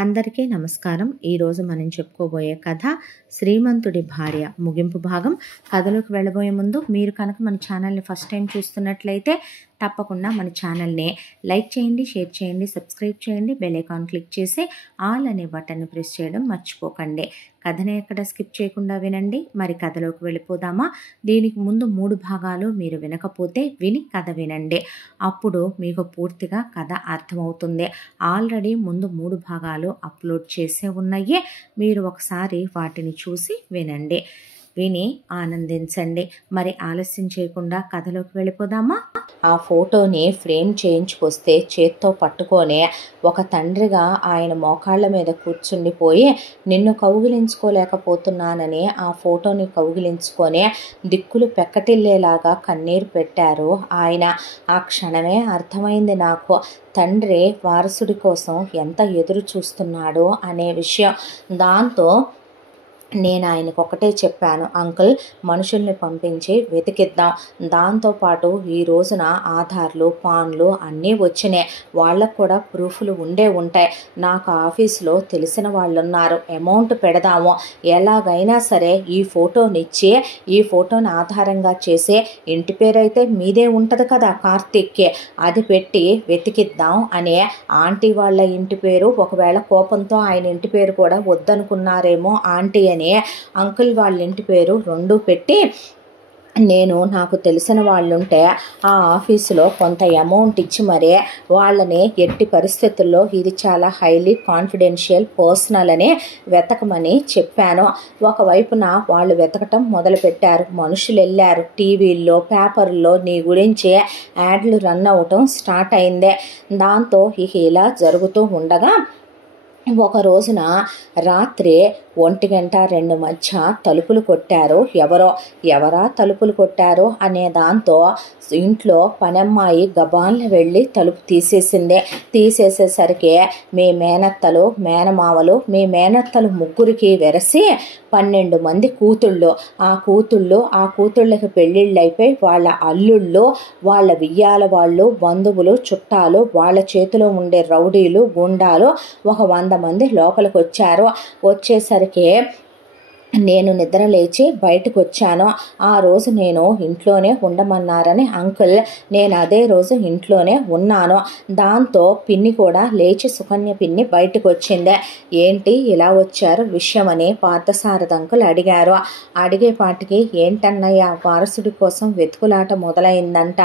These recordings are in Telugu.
అందరికీ నమస్కారం. ఈరోజు మనం చెప్పుకోబోయే కథ శ్రీమంతుడి భార్య ముగింపు భాగం. కథలోకి వెళ్ళబోయే ముందు మీరు కనుక మన ఛానల్ని ఫస్ట్ టైం చూస్తున్నట్లయితే తప్పకుండా మన ఛానల్ని లైక్ చేయండి, షేర్ చేయండి, సబ్స్క్రైబ్ చేయండి, బెల్ ఐకాన్ క్లిక్ చేసి ఆల్ అనే బటన్ని ప్రెస్ చేయడం మర్చిపోకండి. కథని ఎక్కడ స్కిప్ చేయకుండా వినండి. మరి కథలోకి వెళ్ళిపోదామా? దీనికి ముందు 3 భాగాలు మీరు వినకపోతే విని కథ వినండి. అప్పుడు మీకు పూర్తిగా కథ అర్థమవుతుంది. ఆల్రెడీ ముందు 3 భాగాలు అప్లోడ్ చేసే ఉన్నాయి. మీరు ఒకసారి వాటిని చూసి వినండి, విని ఆనందించండి. మరి ఆలస్యం చేయకుండా కథలోకి వెళ్ళిపోదామా? ఆ ఫోటోని ఫ్రేమ్ చేయించుకొస్తే చేత్తో పట్టుకొని ఒక తండ్రిగా ఆయన మోకాళ్ళ మీద కూర్చుండిపోయి నిన్ను కౌగిలించుకోలేకపోతున్నానని ఆ ఫోటోని కౌగిలించుకొని దిక్కులు పెక్కటిల్లేలాగా కన్నీరు పెట్టారు ఆయన. ఆ క్షణమే అర్థమైంది నాకు, తండ్రి వారసుడి కోసం ఎంత ఎదురు చూస్తున్నాడో అనే విషయం. దాంతో నేను ఆయనకు ఒకటే చెప్పాను, అంకుల్ మనుషుల్ని పంపించి వెతికిద్దాం. దాంతోపాటు ఈ రోజున ఆధార్లు, పాన్లు అన్నీ వచ్చినాయి. వాళ్ళకు కూడా ప్రూఫ్లు ఉంటాయి. నాకు ఆఫీసులో తెలిసిన వాళ్ళు ఉన్నారు, అమౌంట్ పెడదాము. ఎలాగైనా సరే ఈ ఫోటోనిచ్చి ఈ ఫోటోని ఆధారంగా చేసి ఇంటి పేరు అయితే మీదే ఉంటుంది కదా కార్తీక్కి, అది పెట్టి వెతికిద్దాం అని. ఆంటీ వాళ్ళ ఇంటి పేరు ఒకవేళ కోపంతో ఆయన ఇంటి పేరు కూడా వద్దనుకున్నారేమో ఆంటీ అని అంకుల్ వాళ్ళ ఇంటి పేరు 2 పెట్టి నాకు తెలిసిన వాళ్ళుంటే ఆ ఆఫీసులో కొంత అమౌంట్ ఇచ్చి మరీ వాళ్ళని ఎట్టి పరిస్థితుల్లో ఇది చాలా హైలీ కాన్ఫిడెన్షియల్, పర్సనల్ అని వెతకమని చెప్పాను. ఒకవైపున వాళ్ళు వెతకటం మొదలుపెట్టారు. మనుషులు వెళ్ళారు, టీవీల్లో, పేపర్లో నీ గురించి యాడ్లు రన్ అవ్వటం స్టార్ట్ అయిందే. దాంతో ఇక ఇలా జరుగుతూ ఉండగా ఒక రోజున రాత్రి 1-2 మధ్య తలుపులు కొట్టారు. ఎవరా తలుపులు కొట్టారు అనే దాంతో ఇంట్లో పనమ్మాయి గబాల్ని వెళ్ళి తలుపు తీసేసిందే. తీసేసేసరికి మీ మేనత్తలు, మేనమావలు, మీ మేనత్తలు ముగ్గురికి వెరసి 12 మంది కూతుళ్ళు. ఆ కూతుళ్ళకి పెళ్ళిళ్ళు అయిపోయి వాళ్ళ అల్లుళ్ళు, వాళ్ళ వియ్యాల వాళ్ళు, బంధువులు, చుట్టాలు, వాళ్ళ చేతిలో ఉండే రౌడీలు, గుండాలు ఒక 100 మంది లోపలికి వచ్చారు. వచ్చేసరికి నేను నిద్ర లేచి బయటకు వచ్చాను. ఆ రోజు నేను ఇంట్లోనే ఉండమన్నారని అంకుల్, నేను అదే రోజు ఇంట్లోనే ఉన్నాను. దాంతో పిన్ని కూడా లేచి, సుకన్య పిన్ని బయటకు వచ్చిందే. ఏంటి ఇలా వచ్చారు విషయమని పార్థసారథి అంకుల్ అడిగారు. అడిగేపాటికి ఏంటన్నయ్య వారసుడి కోసం వెతుకులాట మొదలైందంట.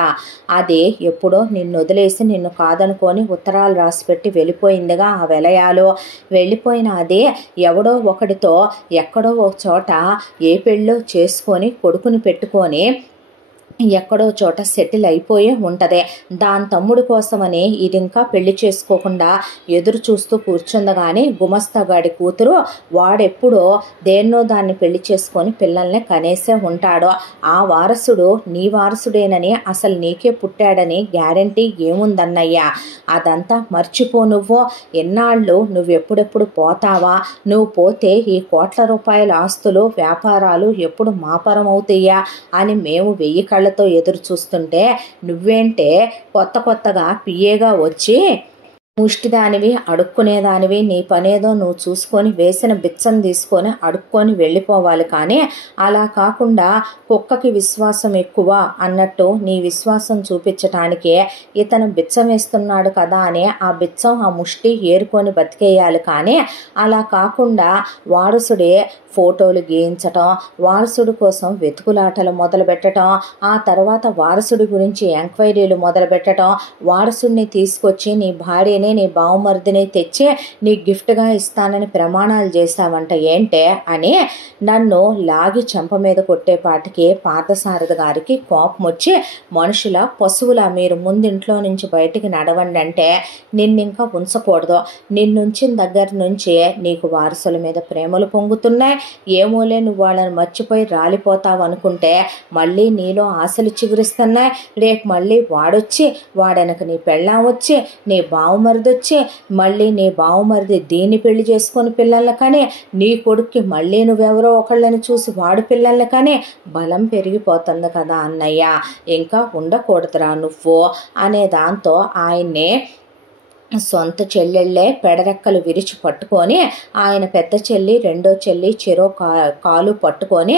అది ఎప్పుడో నిన్ను వదిలేసి నిన్ను కాదనుకొని ఉత్తరాలు రాసిపెట్టి వెళ్ళిపోయిందిగా ఆ వెలయాలు. వెళ్ళిపోయిన అదే ఎవడో ఒకడితో ఎక్కడో చోట ఏ పెళ్ళో చేసుకొని కొడుకుని పెట్టుకొని ఎక్కడో చోట సెటిల్ అయిపోయి ఉంటుంది. దాని తమ్ముడు కోసమని ఇది ఇంకా పెళ్లి చేసుకోకుండా ఎదురు చూస్తూ కూర్చుందగాని గుమస్తాగాడి కూతురు వాడెప్పుడో దేన్నో దాన్ని పెళ్లి చేసుకొని పిల్లల్ని కనేసే ఉంటాడు. ఆ వారసుడు నీ వారసుడేనని, అసలు నీకే పుట్టాడని గ్యారంటీ ఏముందన్నయ్యా? అదంతా మర్చిపో నువ్వు. ఎన్నాళ్ళు నువ్వెప్పుడెప్పుడు పోతావా? నువ్వు పోతే ఈ కోట్ల రూపాయల ఆస్తులు, వ్యాపారాలు ఎప్పుడు మాపరం అవుతాయా అని మేము 1000 కళ్ళతో ఎదురు చూస్తుంటే నువ్వేంటే కొత్తగా పిఏగా వచ్చి ముష్టిదానివి, అడుక్కునేదానివి, నీ పనేదో నువ్వు చూసుకొని వేసిన బిచ్చం తీసుకొని అడుక్కొని వెళ్ళిపోవాలి. కానీ అలా కాకుండా కుక్కకి విశ్వాసం ఎక్కువ అన్నట్టు నీ విశ్వాసం చూపించటానికే ఇతను బిచ్చం వేస్తున్నాడు కదా అని ఆ బిచ్చం, ఆ ముష్టి ఏరుకొని బతికేయాలి. కానీ అలా కాకుండా వారసుడే ఫోటోలు గీయించటం, వారసుడి కోసం వెతుకులాటలు మొదలు పెట్టడం, ఆ తర్వాత వారసుడి గురించి ఎంక్వైరీలు మొదలు పెట్టడం, వారసుడిని తీసుకొచ్చి నీ భార్యని, నీ బావమరిదిని తెచ్చి నీ గిఫ్ట్గా ఇస్తానని ప్రమాణాలు చేశావంట ఏంటే అని నన్ను లాగి చెంప మీద కొట్టేపాటికి పార్థసారథి గారికి కోపం వచ్చి, మనుషుల పశువుల మీరు ముందింట్లో నుంచి బయటికి నడవండి అంటే నిన్నింకా ఉంచకూడదు. నిన్నుంచిన దగ్గర నుంచి నీకు వారసుల మీద ప్రేమలు పొంగుతున్నాయి. ఏమోలే నువ్వు వాళ్ళని మర్చిపోయి రాలిపోతావు అనుకుంటే మళ్ళీ నీలో ఆశలు చిగురిస్తున్నాయి. రేపు మళ్ళీ వాడొచ్చి, వాడనక నీ పెళ్ళాం వచ్చి, నీ బావమరిది వచ్చి, మళ్ళీ నీ బావమరిది దీన్ని పెళ్లి చేసుకొని పిల్లల్ని కానీ, నీ కొడుక్కి మళ్ళీ నువ్వెవరో ఒకళ్ళని చూసి వాడు పిల్లల్ని కానీ బలం పెరిగిపోతుంది కదా అన్నయ్య, ఇంకా ఉండకూడదురా నువ్వు అనే దాంతో ఆయన్ని సొంత చెల్లెళ్ళే పెడరెక్కలు విరిచి పట్టుకొని ఆయన పెద్ద చెల్లి రెండో చెల్లి చెరో కాలు పట్టుకొని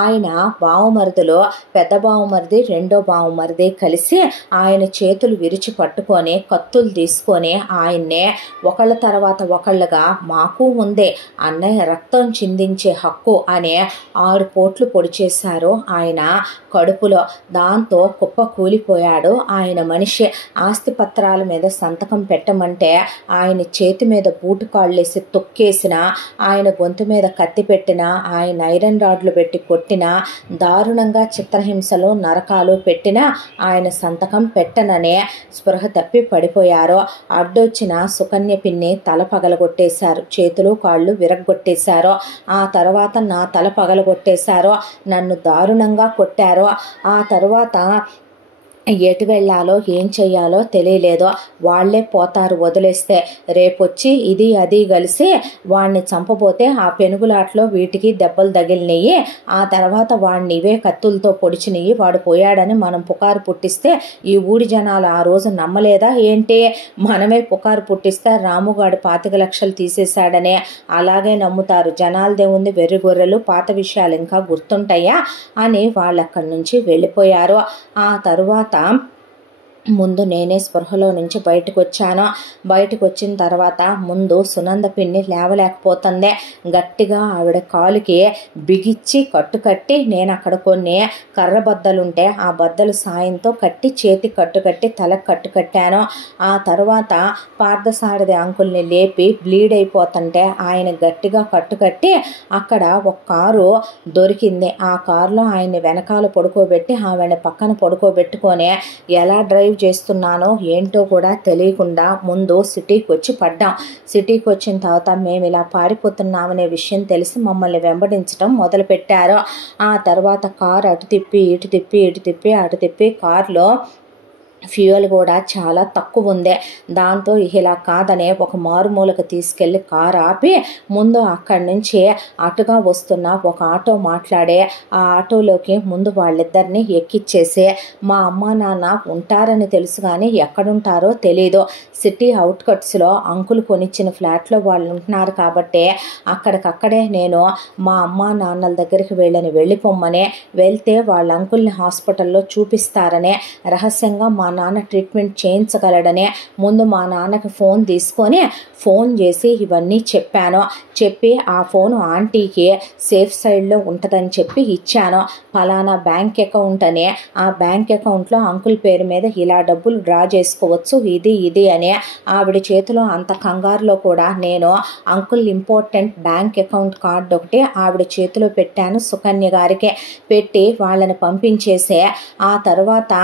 ఆయన బావమరుదులో పెద్ద బావమరిది రెండో బావమరిది కలిసి ఆయన చేతులు విరిచి పట్టుకొని కత్తులు తీసుకొని ఆయన్నే ఒకళ్ళ తర్వాత ఒకళ్ళుగా మాకు ఉందే అన్నయ్య రక్తం చిందించే హక్కు అనే 6 పోట్లు పొడిచేశారు ఆయన కడుపులో. దాంతో కుప్ప కూలిపోయాడు ఆయన మనిషి. ఆస్తి పత్రాల మీద సంతకం పెట్టమంటే ఆయన చేతి మీద బూటు కాళ్ళేసి తొక్కేసిన, ఆయన గొంతు మీద కత్తి పెట్టిన, ఆయన ఐరన్ రాడ్లు పెట్టి కొట్టిన, దారుణంగా చిత్రహింసలు నరకాలు పెట్టిన ఆయన సంతకం పెట్టననే స్పృహ తప్పి పడిపోయారు. అడ్డొచ్చిన సుకన్య పిన్ని తల పగలగొట్టేశారు, చేతులు కాళ్ళు విరగ్గొట్టేశారు. ఆ తర్వాత నా తల పగలగొట్టేశారు, నన్ను దారుణంగా కొట్టారు. ఆ తర్వాత ఎటు వెళ్ళాలో ఏం చెయ్యాలో తెలియలేదో. వాళ్లే పోతారు వదిలేస్తే. రేపొచ్చి ఇది అది కలిసి వాణ్ణి చంపబోతే ఆ పెనుగులాట్లో వీటికి దెబ్బలు తగిలినయి. ఆ తర్వాత వాడిని ఇవే కత్తులతో పొడిచినయి. వాడు పోయాడని మనం పుకారు పుట్టిస్తే ఈ ఊడి జనాలు ఆ రోజు నమ్మలేదా ఏంటి? మనమే పుకారు పుట్టిస్తే రాముగాడు 25 లక్షలు తీసేశాడనే అలాగే నమ్ముతారు. జనాలదే ఉంది వెర్రి గొర్రెలు, పాత విషయాలు ఇంకా గుర్తుంటాయా అని వాళ్ళు అక్కడి నుంచి వెళ్ళిపోయారు. ఆ తరువాత ముందు నేనే స్పృహలో నుంచి బయటకు వచ్చాను. బయటకు వచ్చిన తర్వాత ముందు సునంద పిన్ని లేవలేకపోతుందే. గట్టిగా ఆవిడ కాలుకి బిగిచ్చి కట్టుకట్టి నేను అక్కడ కొన్ని కర్ర బద్దలుంటే ఆ బద్దలు సాయంతో కట్టి చేతి కట్టుకట్టి తలకు కట్టుకట్టాను. ఆ తర్వాత పార్థసారథి అంకుల్ని లేపి బ్లీడ్ అయిపోతుంటే ఆయన గట్టిగా కట్టుకట్టి అక్కడ ఒక కారు దొరికింది. ఆ కారులో ఆయన్ని వెనకాల పడుకోబెట్టి ఆవిడ పక్కన పడుకోబెట్టుకొని ఎలా డ్రైవ్ చేస్తున్నానో ఏంటో కూడా తెలియకుండా ముందు సిటీకి వచ్చి పడ్డాం. సిటీకి వచ్చిన తర్వాత మేము ఇలా పారిపోతున్నామనే విషయం తెలిసి మమ్మల్ని వెంబడించడం మొదలుపెట్టారు. ఆ తర్వాత కారు అటు తిప్పి ఇటు తిప్పి ఇటు తిప్పి అటు తిప్పి కారులో ఫ్యూయల్ కూడా చాలా తక్కువ ఉంది. దాంతో ఇలా కాదనే ఒక మారుమూలకు తీసుకెళ్లి కారు ఆపి ముందు అక్కడి నుంచి అటుగా వస్తున్న ఒక ఆటో మాట్లాడే ఆ ఆటోలోకి ముందు వాళ్ళిద్దరిని ఎక్కిచ్చేసి మా అమ్మ నాన్న ఉంటారని తెలుసు కానీ ఎక్కడుంటారో తెలీదు. సిటీ అవుట్కట్స్లో అంకుల్ కొనిచ్చిన ఫ్లాట్లో వాళ్ళు ఉంటున్నారు కాబట్టి అక్కడికక్కడే నేను మా అమ్మ నాన్నల దగ్గరికి వెళ్ళిపోమ్మనే వెళ్తే వాళ్ళ అంకుల్ని హాస్పిటల్లో చూపిస్తారనే రహస్యంగా మా నాన్న ట్రీట్మెంట్ చేయించగలడనే ముందు మా నాన్నకి ఫోన్ చేసి ఇవన్నీ చెప్పాను. చెప్పి ఆ ఫోను ఆంటీకి సేఫ్ సైడ్లో ఉంటుందని చెప్పి ఇచ్చాను. ఫలానా బ్యాంక్ అకౌంట్ అని, ఆ బ్యాంక్ అకౌంట్లో అంకుల్ పేరు మీద ఇలా డబ్బులు డ్రా చేసుకోవచ్చు ఇది అని ఆవిడ చేతిలో అంత కంగారులో కూడా నేను uncle important bank account card ఒకటి ఆవిడ చేతిలో పెట్టాను. సుకన్య గారికి పెట్టి వాళ్ళని పంపించేసే ఆ తర్వాత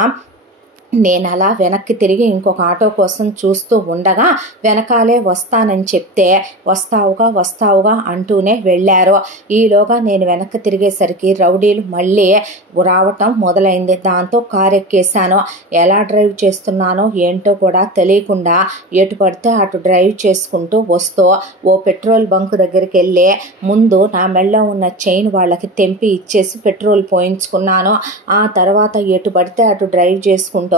నేను అలా వెనక్కి తిరిగి ఇంకొక ఆటో కోసం చూస్తూ ఉండగా వెనకాలే వస్తానని చెప్తే వస్తావుగా అంటూనే వెళ్ళారు. ఈలోగా నేను వెనక్కి తిరిగేసరికి రౌడీలు మళ్ళీ రావటం మొదలైంది. దాంతో కారు ఎక్కేశాను. ఎలా డ్రైవ్ చేస్తున్నానో ఏంటో కూడా తెలియకుండా ఎటు పడితే అటు డ్రైవ్ చేసుకుంటూ వస్తూ ఓ పెట్రోల్ బంక్ దగ్గరికి వెళ్ళి ముందు నా మెడలో ఉన్న చైన్ వాళ్ళకి తెంపి ఇచ్చేసి పెట్రోల్ పోయించుకున్నాను. ఆ తర్వాత ఎటు పడితే అటు డ్రైవ్ చేసుకుంటూ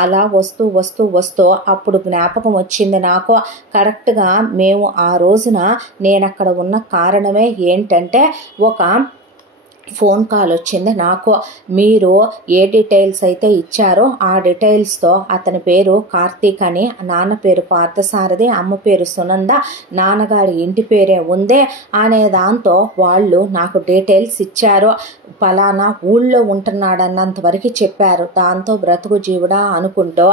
అలా వస్తూ అప్పుడు జ్ఞాపకం వచ్చింది నాకు. కరెక్ట్గా మేము ఆ రోజున నేను అక్కడ ఉన్న కారణమే ఏంటంటే ఒక ఫోన్ కాల్ వచ్చింది నాకు. మీరు ఏ డీటెయిల్స్ అయితే ఇచ్చారో ఆ డీటెయిల్స్తో అతని పేరు కార్తీక్ అని, నాన్న పేరు పార్థసారథి, అమ్మ పేరు సునంద, నాన్నగారి ఇంటి పేరే ఉందే అనే దాంతో వాళ్ళు నాకు డీటెయిల్స్ ఇచ్చారు. పలానా ఊళ్ళో ఉంటున్నాడన్నంత వరకు చెప్పారు. దాంతో బ్రతుకు జీవుడా అనుకుంటూ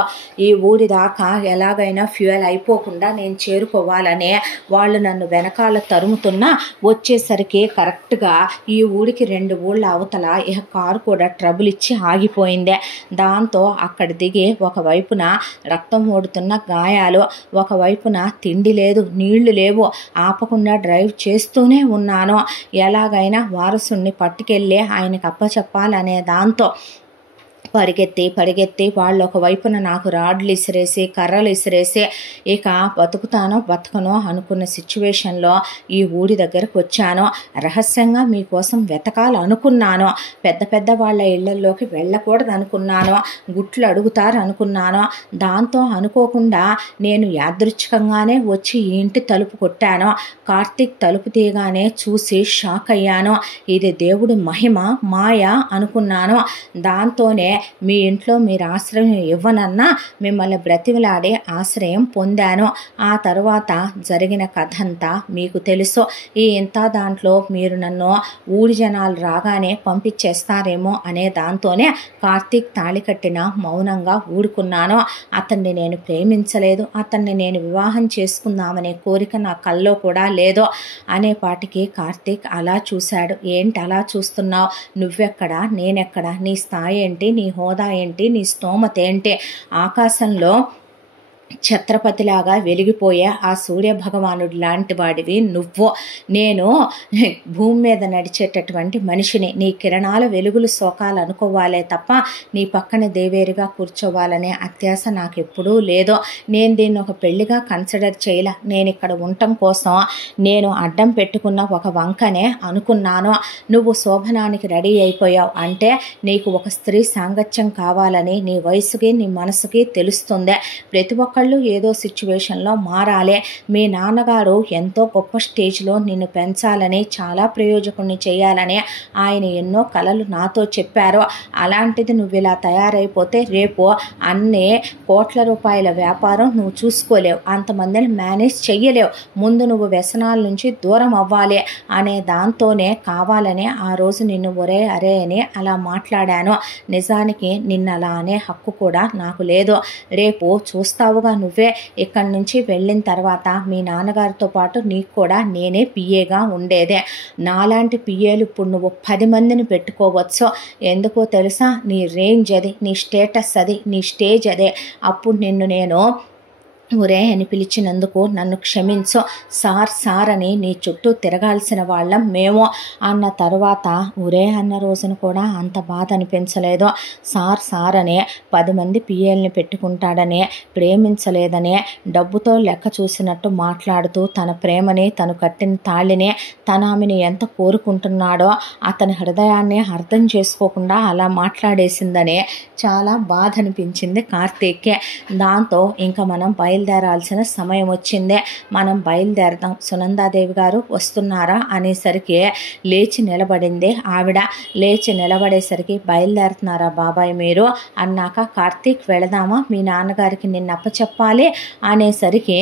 ఈ ఊరి దాకా ఎలాగైనా ఫ్యూయల్ అయిపోకుండా నేను చేరుకోవాలనే వాళ్ళు నన్ను వెనకాల తరుముతున్నా వచ్చేసరికి కరెక్ట్గా ఈ ఊరికి 2 ఊళ్ళ అవతల ఇక కారు కూడా ట్రబుల్ ఇచ్చి ఆగిపోయింది. దాంతో అక్కడ దిగి ఒకవైపున రక్తం ఓడుతున్న గాయాలు, ఒకవైపున తిండి లేదు నీళ్లు లేవు, ఆపకుండా డ్రైవ్ చేస్తూనే ఉన్నాను. ఎలాగైనా వారసుని పట్టుకెళ్ళి ఆయనకు అప్పచెప్పాలనే దాంతో పరిగెత్తి వాళ్ళు ఒకవైపున నాకు రాడ్లు ఇసిరేసి కర్రలు ఇసిరేసి ఇక బతుకుతానో బతకనో అనుకున్న సిచ్యువేషన్లో ఈ ఊరి దగ్గరకు వచ్చాను. రహస్యంగా మీకోసం వెతకాలనుకున్నాను. పెద్ద వాళ్ళ ఇళ్లలోకి వెళ్ళకూడదు అనుకున్నాను. గుట్లు అడుగుతారు అనుకున్నాను. దాంతో అనుకోకుండా నేను యాదృచ్ఛికంగానే వచ్చి ఈ ఇంటి తలుపు కొట్టాను. కార్తీక్ తలుపు తీయగానే చూసి షాక్ అయ్యాను. ఇది దేవుడి మహిమ మాయ అనుకున్నాను. దాంతోనే మీ ఇంట్లో మీరు ఆశ్రయం ఇవ్వనన్నా మిమ్మల్ని బ్రతిమలాడే ఆశ్రయం పొందాను. ఆ తరువాత జరిగిన కథ అంతా మీకు తెలుసు. ఈ ఇంత దాంట్లో మీరు నన్ను ఊరి జనాలు రాగానే పంపించేస్తారేమో అనే దాంతోనే కార్తీక్ తాళి కట్టిన మౌనంగా ఊడుకున్నాను. అతన్ని నేను ప్రేమించలేదు, అతన్ని నేను వివాహం చేసుకుందామనే కోరిక నా కల్లో కూడా లేదు అనేపాటికి కార్తీక్ అలా చూశాడు. ఏంటి అలా చూస్తున్నావు? నువ్వెక్కడా నేనెక్కడా? నీ స్థాయి ఏంటి? నీ హోదా ఏంటి? నీ స్తోమత ఏంటి? ఆకాశంలో ఛత్రపతిలాగా వెలిగిపోయే ఆ సూర్య భగవానుడు లాంటి వాడివి నువ్వు. నేను భూమి మీద నడిచేటటువంటి మనిషిని. నీ కిరణాల వెలుగులు సోకాలనుకోవాలే తప్ప నీ పక్కన దేవేరుగా కూర్చోవాలనే అత్యాశ నాకు ఎప్పుడూ లేదు. నేను దీన్ని ఒక పెళ్లిగా కన్సిడర్ చేయలే. నేను ఇక్కడ ఉండటం కోసం నేను అడ్డం పెట్టుకున్న ఒక వంకనే అనుకున్నాను. నువ్వు శోభనానికి రెడీ అయిపోయావు అంటే నీకు ఒక స్త్రీ సాంగత్యం కావాలని నీ వయసుకి నీ మనసుకి తెలుస్తుంది. ప్రతి ఒక్క ఏదో సిచ్యువేషన్లో మారాలే. మీ నాన్నగారు ఎంతో గొప్ప స్టేజ్లో నిన్ను పెంచాలని, చాలా ప్రయోజకుడిని చేయాలని ఆయన ఎన్నో కలలు నాతో చెప్పారు. అలాంటిది నువ్వు ఇలా తయారైపోతే రేపు అన్ని కోట్ల రూపాయల వ్యాపారం నువ్వు చూసుకోలేవు, అంతమందిని మేనేజ్ చెయ్యలేవు. ముందు నువ్వు వ్యసనాల నుంచి దూరం అవ్వాలి అనే దాంతోనే కావాలనే ఆ రోజు నిన్ను ఒరే అరే అని అలా మాట్లాడాను. నిజానికి నిన్ను అలా అనే హక్కు కూడా నాకు లేదు. రేపు చూస్తావుగా నువ్వే. ఇక్కడి నుంచి వెళ్ళిన తర్వాత మీ నాన్నగారితో పాటు నీకు కూడా నేనే పిఏగా ఉండేదే. నాలాంటి పిఏలు ఇప్పుడు నువ్వు 10 మందిని పెట్టుకోవచ్చు. ఎందుకో తెలుసా? నీ రేంజ్ అది, నీ స్టేటస్ అది, నీ స్టేజ్ అదే. అప్పుడు నిన్ను నేను ఒరే అని పిలిచినందుకు నన్ను క్షమించు. సార్ అని నీ చుట్టూ తిరగాల్సిన వాళ్ళం మేము అన్న తర్వాత ఒరే అన్న రోజున కూడా అంత బాధ అనిపించలేదు. సార్ అనే 10 మంది పిఏల్ని పెట్టుకుంటాడనే, ప్రేమించలేదనే, డబ్బుతో లెక్క చూసినట్టు మాట్లాడుతూ తన ప్రేమని, తను కట్టిన తాళిని, తన ఆమెని ఎంత కోరుకుంటున్నాడో అతని హృదయాన్ని అర్థం చేసుకోకుండా అలా మాట్లాడేసిందనే చాలా బాధ అనిపించింది కార్తీక్కే. దాంతో ఇంకా మనం బయలుదేరాల్సిన సమయం వచ్చిందే. మనం బయలుదేరదాం, సునందాదేవి గారు వస్తున్నారా అనేసరికి లేచి నిలబడింది ఆవిడ. లేచి నిలబడేసరికి బయలుదేరుతున్నారా బాబాయ్ మీరు అన్నాక కార్తీక్ వెళదామా, మీ నాన్నగారికి నిన్ను అప్పచెప్పాలి అనేసరికి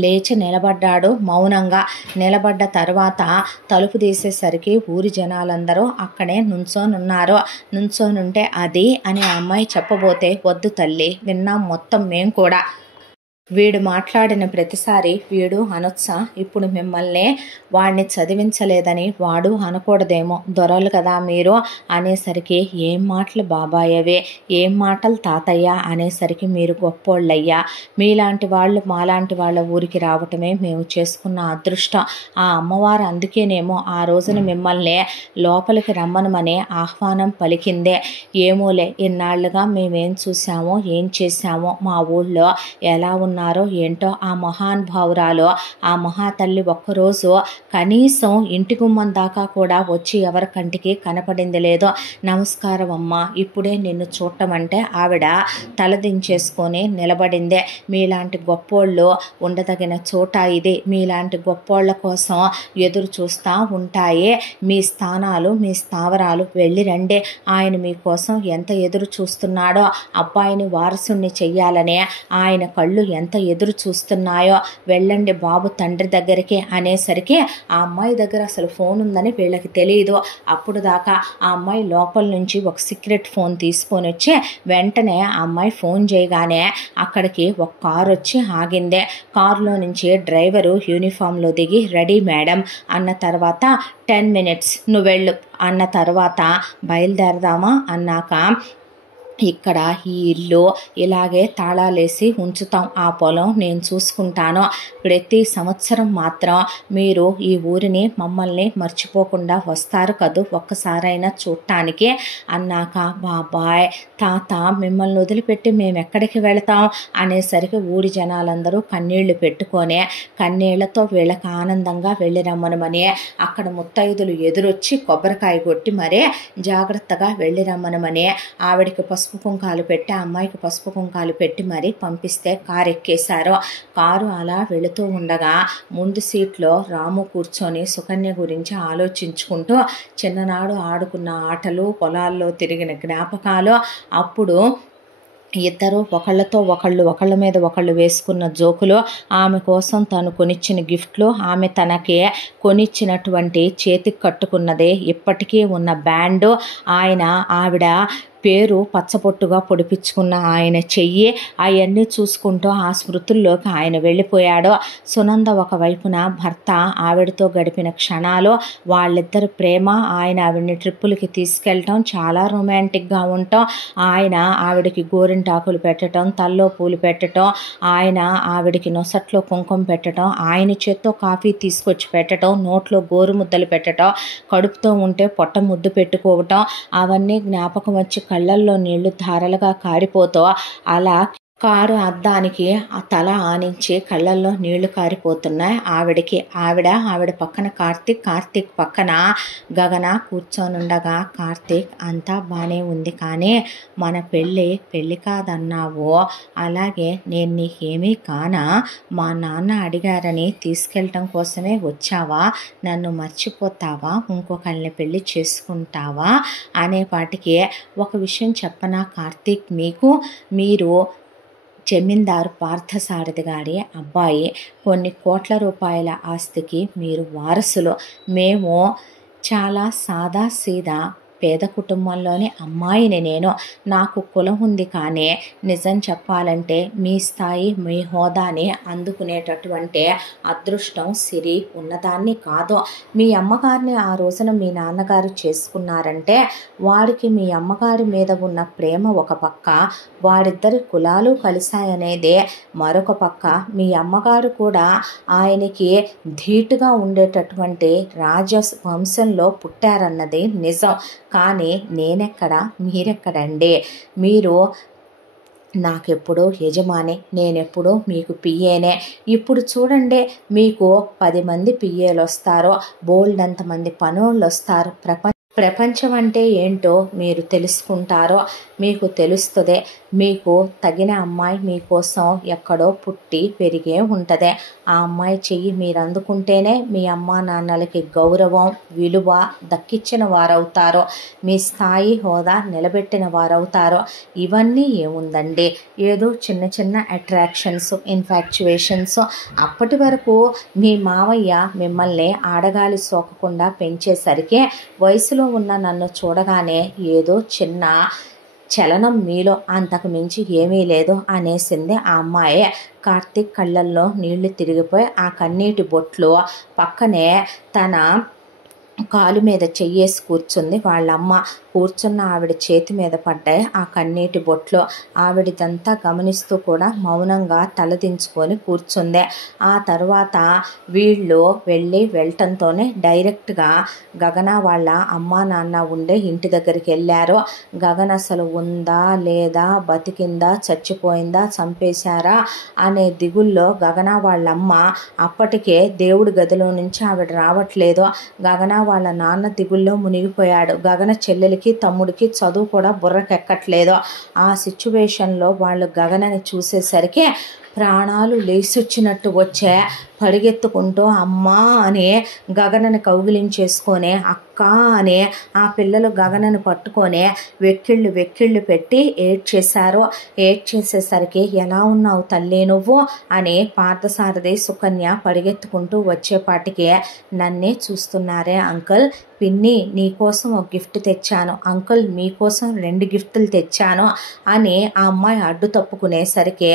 లేచి నిలబడ్డాడు మౌనంగా. నిలబడ్డ తర్వాత తలుపు తీసేసరికి ఊరి జనాలందరూ అక్కడే నుంచోనున్నారు. నుంచోనుంటే అది అని ఆ అమ్మాయి చెప్పబోతే వద్దు తల్లి విన్నాం మొత్తం మేం కూడా. వీడు మాట్లాడిన ప్రతిసారి వీడు అనొచ్చా ఇప్పుడు మిమ్మల్ని వాడిని చదివించలేదని వాడు అనకూడదేమో, దొరలు కదా మీరు అనేసరికి ఏం మాటలు బాబాయవే, ఏం మాటలు తాతయ్య అనేసరికి మీరు గొప్పోళ్ళయ్యా. మీలాంటి వాళ్ళు మాలాంటి వాళ్ళ ఊరికి రావటమే మేము చేసుకున్న అదృష్టం. ఆ అమ్మవారు అందుకేనేమో ఆ రోజున మిమ్మల్ని లోపలికి రమ్మనమనే ఆహ్వానం పలికిందే. ఏమోలే, ఇన్నాళ్లుగా మేమేం చూసామో ఏం చేశామో, మా ఊళ్ళో ఎలా ఉన్నారో ఏంటో ఆ మహానుభావురాలో ఆ మహాతల్లి ఒక్కరోజు కనీసం ఇంటి గుమ్మం దాకా కూడా వచ్చి ఎవరి కంటికి కనపడింది లేదో. నమస్కారం అమ్మా, ఇప్పుడే నిన్ను చూడటం అంటే ఆవిడ తలదించేసుకొని నిలబడిందే. మీలాంటి గొప్పోళ్ళు ఉండదగిన చోట ఇది. మీలాంటి గొప్పోళ్ళ కోసం ఎదురు చూస్తూ ఉంటాయి మీ స్థానాలు, మీ స్థావరాలు. వెళ్ళి రండి, ఆయన మీకోసం ఎంత ఎదురు చూస్తున్నాడో, అబ్బాయిని వారసుని చెయ్యాలనే ఆయన కళ్ళు ఎంత ఎదురు చూస్తున్నాయో. వెళ్ళండి బాబు తండ్రి దగ్గరికి అనేసరికి ఆ అమ్మాయి దగ్గర అసలు ఫోన్ ఉందని వీళ్ళకి తెలియదు. అప్పుడు దాకా ఆ అమ్మాయి లోపల నుంచి ఒక సీక్రెట్ ఫోన్ తీసుకొని వచ్చి వెంటనే ఆ అమ్మాయి ఫోన్ చేయగానే అక్కడికి ఒక కారు వచ్చి ఆగిందే. కారులో నుంచి డ్రైవరు యూనిఫామ్లో దిగి రెడీ మేడం అన్న తర్వాత 10 minutes నువ్వు వెళ్ళు అన్న తర్వాత బయలుదేరదామా అన్నాక ఇక్కడ ఈ ఇల్లు ఇలాగే తాళాలేసి ఉంచుతాం, ఆ పొలం నేను చూసుకుంటాను, ప్రతి సంవత్సరం మాత్రం మీరు ఈ ఊరిని మమ్మల్ని మర్చిపోకుండా వస్తారు కదూ ఒక్కసారైనా చూడటానికి అన్నాక, బాబాయ్ తాత మిమ్మల్ని వదిలిపెట్టి మేము ఎక్కడికి వెళతాం అనేసరికి ఊరి జనాలందరూ కన్నీళ్లు పెట్టుకొని కన్నీళ్లతో వీళ్ళకి ఆనందంగా వెళ్ళి రమ్మనమని అక్కడ ముత్తైదులు ఎదురొచ్చి కొబ్బరికాయ కొట్టి మరే జాగ్రత్తగా వెళ్ళి రమ్మనమని ఆవిడికి పసుపు కుంకాలు పెట్టి ఆ అమ్మాయికి పసుపు కుంకాలు పెట్టి మరీ పంపిస్తే కారు ఎక్కేశారు. కారు అలా వెళుతూ ఉండగా ముందు సీట్లో రాము కూర్చొని సుకన్య గురించి ఆలోచించుకుంటూ చిన్ననాడు ఆడుకున్న ఆటలు, పొలాల్లో తిరిగిన జ్ఞాపకాలు, అప్పుడు ఇద్దరు ఒకళ్ళతో ఒకళ్ళ మీద ఒకళ్ళు వేసుకున్న జోకులు, ఆమె కోసం తను కొనిచ్చిన గిఫ్ట్లు, ఆమె తనకి కొనిచ్చినటువంటి చేతికి కట్టుకున్నదే ఇప్పటికీ ఉన్న బ్యాండు, ఆవిడ పేరు పచ్చబొట్టుగా పొడిపించుకున్న ఆయన చెయ్యి, అవన్నీ చూసుకుంటూ ఆ స్మృతుల్లోకి ఆయన వెళ్ళిపోయాడు. సునంద ఒకవైపున భర్త ఆవిడతో గడిపిన క్షణాలు, వాళ్ళిద్దరి ప్రేమ, ఆవిడని ట్రిప్పులకి తీసుకెళ్ళటం చాలా రొమాంటిక్గా ఉండటం, ఆవిడకి గోరింటాకులు పెట్టడం, తల్లో పూలు పెట్టడం, ఆవిడకి నొసట్లో కుంకుమ పెట్టడం, ఆయన చేత్తో కాఫీ తీసుకొచ్చి పెట్టడం, నోట్లో గోరుముద్దలు పెట్టడం, కడుపుతో ఉంటే పొట్ట ముద్దు పెట్టుకోవటం, అవన్నీ జ్ఞాపకం వచ్చి కళ్ళల్లో నీళ్లు ధారలుగా కారిపోతూ అలా కారు అద్దానికి ఆ తల ఆనించి కళ్ళల్లో నీళ్లు కారిపోతున్నాయి ఆవిడకి. ఆవిడ పక్కన కార్తీక్ పక్కన గగన కూర్చొనుండగా, కార్తీక్ అంతా బాగానే ఉంది కానీ మన పెళ్ళి కాదన్నావు, అలాగే నేను నీకేమీ కానా, మా నాన్న అడిగారని తీసుకెళ్ళటం కోసమే వచ్చావా, నన్ను మర్చిపోతావా, ఇంకొకళ్ళని పెళ్ళి చేసుకుంటావా అనేపాటికి ఒక విషయం చెప్పనా కార్తీక్, మీరు జమీందారు పార్థసారథి గారి అబ్బాయి, కొన్ని కోట్ల రూపాయల ఆస్తికి మీరు వారసులు, మేము చాలా సాదా సీదా పేద కుటుంబంలోని అమ్మాయిని నేను, నాకు కులం ఉంది కానీ నిజం చెప్పాలంటే మీ స్థాయి మీ హోదాని అందుకునేటటువంటి అదృష్టం సిరి ఉన్నదాన్ని కాదు. మీ అమ్మగారిని ఆ రోజున మీ నాన్నగారు చేసుకున్నారంటే వాడికి మీ అమ్మగారి మీద ఉన్న ప్రేమ ఒక పక్క, వారిద్దరి కులాలు కలిశాయనేదే మరొక పక్క, మీ అమ్మగారు కూడా ఆయనకి ధీటుగా ఉండేటటువంటి రాజవంశంలో పుట్టారన్నది నిజం. కానీ నేనెక్కడ, మీరెక్కడండి, మీరు నాకెప్పుడూ యజమాని, నేనెప్పుడూ మీకు పియ్యేనే. ఇప్పుడు చూడండి, మీకు 10 మంది పియ్యేలు వస్తారు, బోల్డంతమంది పనోళ్ళు వస్తారు, ప్రపంచం అంటే ఏంటో మీరు తెలుసుకుంటారో, మీకు తెలుస్తుంది. మీకు తగిన అమ్మాయి మీకోసం ఎక్కడో పుట్టి పెరిగే ఉంటుంది. ఆ అమ్మాయి చెయ్యి మీరు అందుకుంటేనే మీ అమ్మా నాన్నలకి గౌరవం, విలువ దక్కించిన వారవుతారో, మీ స్థాయి హోదా నిలబెట్టిన వారవుతారో. ఇవన్నీ ఏముందండి, ఏదో చిన్న చిన్న అట్రాక్షన్స్, ఇన్ఫాక్చువేషన్స్. అప్పటి వరకు మీ మావయ్య మిమ్మల్ని ఆడగాలి సోకకుండా పెంచేసరికి వయసులో ఉన్న నన్ను చూడగానే ఏదో చిన్న చలనం మీలో, అంతకు మించి ఏమీ లేదు అనేసింది ఆ అమ్మాయి. కార్తీక్ కళ్ళల్లో నీళ్లు తిరిగిపోయి ఆ కన్నీటి బొట్లు పక్కనే తన కాలు మీద చెయ్యేసి కూర్చుంది వాళ్ళమ్మ. కూర్చున్న ఆవిడ చేతి మీద పడ్డాయి ఆ కన్నీటి బొట్లు. ఆవిడదంతా గమనిస్తూ కూడా మౌనంగా తలదించుకొని కూర్చుంది. ఆ తర్వాత వీళ్ళు వెళ్ళటంతోనే డైరెక్ట్గా గగన వాళ్ళ అమ్మా నాన్న ఉండే ఇంటి దగ్గరికి వెళ్ళారు. గగన అసలు ఉందా లేదా, బతికిందా, చచ్చిపోయిందా, చంపేశారా అనే దిగుల్లో గగన వాళ్ళమ్మ అప్పటికే దేవుడి గదిలో నుంచి ఆవిడ రావట్లేదు. గగన వాళ్ళ నాన్న దిగుల్లో మునిగిపోయాడు. గగన చెల్లెలికి తమ్ముడికి చదువు కూడా బుర్రకెక్కట్లేదు. ఆ సిచ్యువేషన్లో వాళ్ళు గగనని చూసేసరికి ప్రాణాలు లేసొచ్చినట్టు వచ్చే, పరిగెత్తుకుంటూ అమ్మా అని గగనని కౌగిలించేసుకొని, అక్క అని ఆ పిల్లలు గగనని పట్టుకొని వెక్కిళ్ళు పెట్టి ఏడ్చేశారు. ఏడ్చేసేసరికి ఎలా ఉన్నావు తల్లి నువ్వు అని పార్థసారథి సుకన్య పరిగెత్తుకుంటూ వచ్చేపాటికి, నన్నే చూస్తున్నారే అంకుల్, పిన్ని నీకోసం ఒక గిఫ్ట్ తెచ్చాను, అంకుల్ మీకోసం 2 గిఫ్టులు తెచ్చాను అని ఆ అమ్మాయి అడ్డు తప్పుకునేసరికి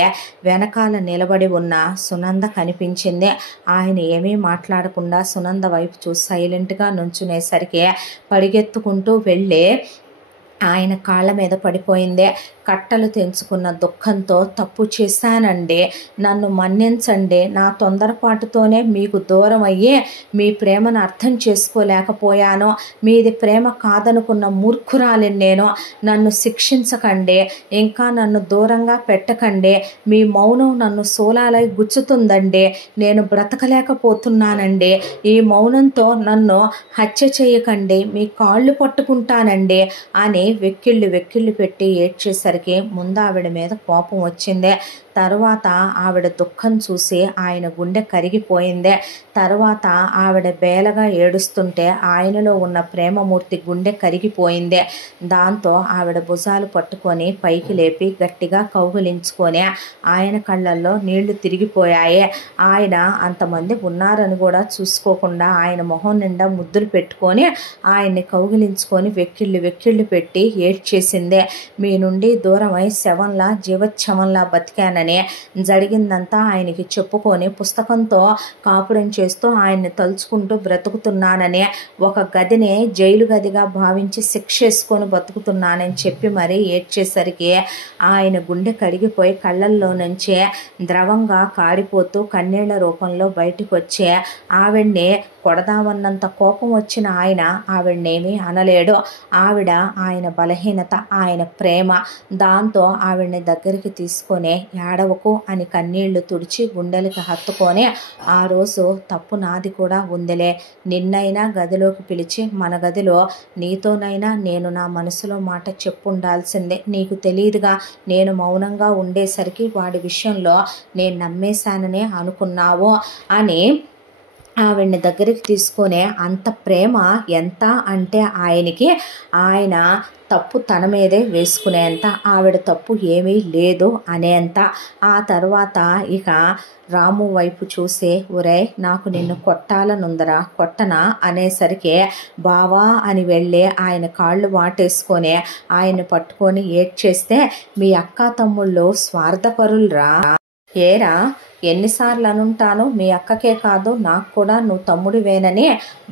వెనకాల నిలబడి ఉన్న సునంద కనిపించింది. ఆయన ఏమీ మాట్లాడకుండా సునంద వైపు చూసి సైలెంట్గా నుంచునేసరికి పరిగెత్తుకుంటూ వెళ్ళి ఆయన కాళ్ళ మీద పడిపోయిందే. కట్టలు తెంచుకున్న దుఃఖంతో తప్పు చేశానండి, నన్ను మన్నించండి, నా తొందరపాటుతోనే మీకు దూరం అయ్యి మీ ప్రేమను అర్థం చేసుకోలేకపోయాను, మీది ప్రేమ కాదనుకున్న మూర్ఖురాలిని నేను, నన్ను శిక్షించకండి, ఇంకా నన్ను దూరంగా పెట్టకండి, మీ మౌనం నన్ను శూలాలై గుచ్చుతుందండి, నేను బ్రతకలేకపోతున్నానండి, ఈ మౌనంతో నన్ను హత్య చేయకండి, మీ కాళ్ళు పట్టుకుంటానండి అని వెక్కిళ్ళు పెట్టి ఏడ్చేసరికి ముందు ఆవిడ మీద కోపం వచ్చిందే. తరువాత ఆవిడ దుఃఖం చూసి ఆయన గుండె కరిగిపోయిందే. తరువాత ఆవిడ బేలగా ఏడుస్తుంటే ఆయనలో ఉన్న ప్రేమమూర్తి గుండె కరిగిపోయిందే. దాంతో ఆవిడ భుజాలు పట్టుకొని పైకి లేపి గట్టిగా కౌగిలించుకొని ఆయన కళ్ళల్లో నీళ్లు తిరిగిపోయాయి. ఆయన అంతమంది ఉన్నారని కూడా చూసుకోకుండా ఆయన మొహం నిండా ముద్దులు పెట్టుకొని ఆయన్ని కౌగిలించుకొని వెక్కిళ్ళు పెట్టి ఏడ్చేసిందే. మీ నుండి దూరమై శవంలా జీవచ్ఛవంలా బతికానని, జరిగిందంతా ఆయనకి చెప్పుకొని పుస్తకంతో కాపురం చేస్తూ ఆయన్ని తలుచుకుంటూ బ్రతుకుతున్నానని, ఒక గదిని జైలు గదిగా భావించి శిక్షేసుకొని బతుకుతున్నానని చెప్పి మరీ ఏడ్చేసరికి ఆయన గుండె కరిగిపోయి కళ్ళల్లో నుంచే ద్రవంగా కారిపోతూ కన్నీళ్ల రూపంలో బయటకు వచ్చే ఆవిడ్ని కొడదామన్నంత కోపం వచ్చిన ఆయన ఆవిడనేమీ అనలేడు. ఆవిడ ఆయన బలహీనత, ఆయన ప్రేమ. దాంతో ఆవిడ్ని దగ్గరికి తీసుకొని ఏడవకు అని కన్నీళ్లు తుడిచి గుండెలకి హత్తుకొని, ఆ రోజు తప్పు నాది కూడా ఉందిలే, నిన్నైనా గదిలోకి పిలిచి మన గదిలో నీతోనైనా నేను నా మనసులో మాట చెప్పుండాల్సిందే, నీకు తెలియదుగా నేను మౌనంగా ఉండేసరికి వాడి విషయంలో నేను నమ్మేశాననే అనుకున్నావు అని ఆవిడ్ని దగ్గరికి తీసుకునే అంత ప్రేమ ఎంత అంటే ఆయనకి, ఆయన తప్పు తన మీదే వేసుకునేంత, ఆవిడ తప్పు ఏమీ లేదు అనేంత. ఆ తర్వాత ఇక రాము వైపు చూసి, ఒరే నాకు నిన్ను కొట్టాలనుందరా, కొట్టనా అనేసరికి బావా అని వెళ్ళి ఆయన కాళ్ళు వాటేసుకొని ఆయన్ని పట్టుకొని ఏడ్చేస్తే, మీ అక్క తమ్ముళ్ళు స్వార్థపరులరా, ఏరా ఎన్నిసార్లు అనుంటాను, మీ అక్కకే కాదు నాకు కూడా నువ్వు తమ్ముడివేనని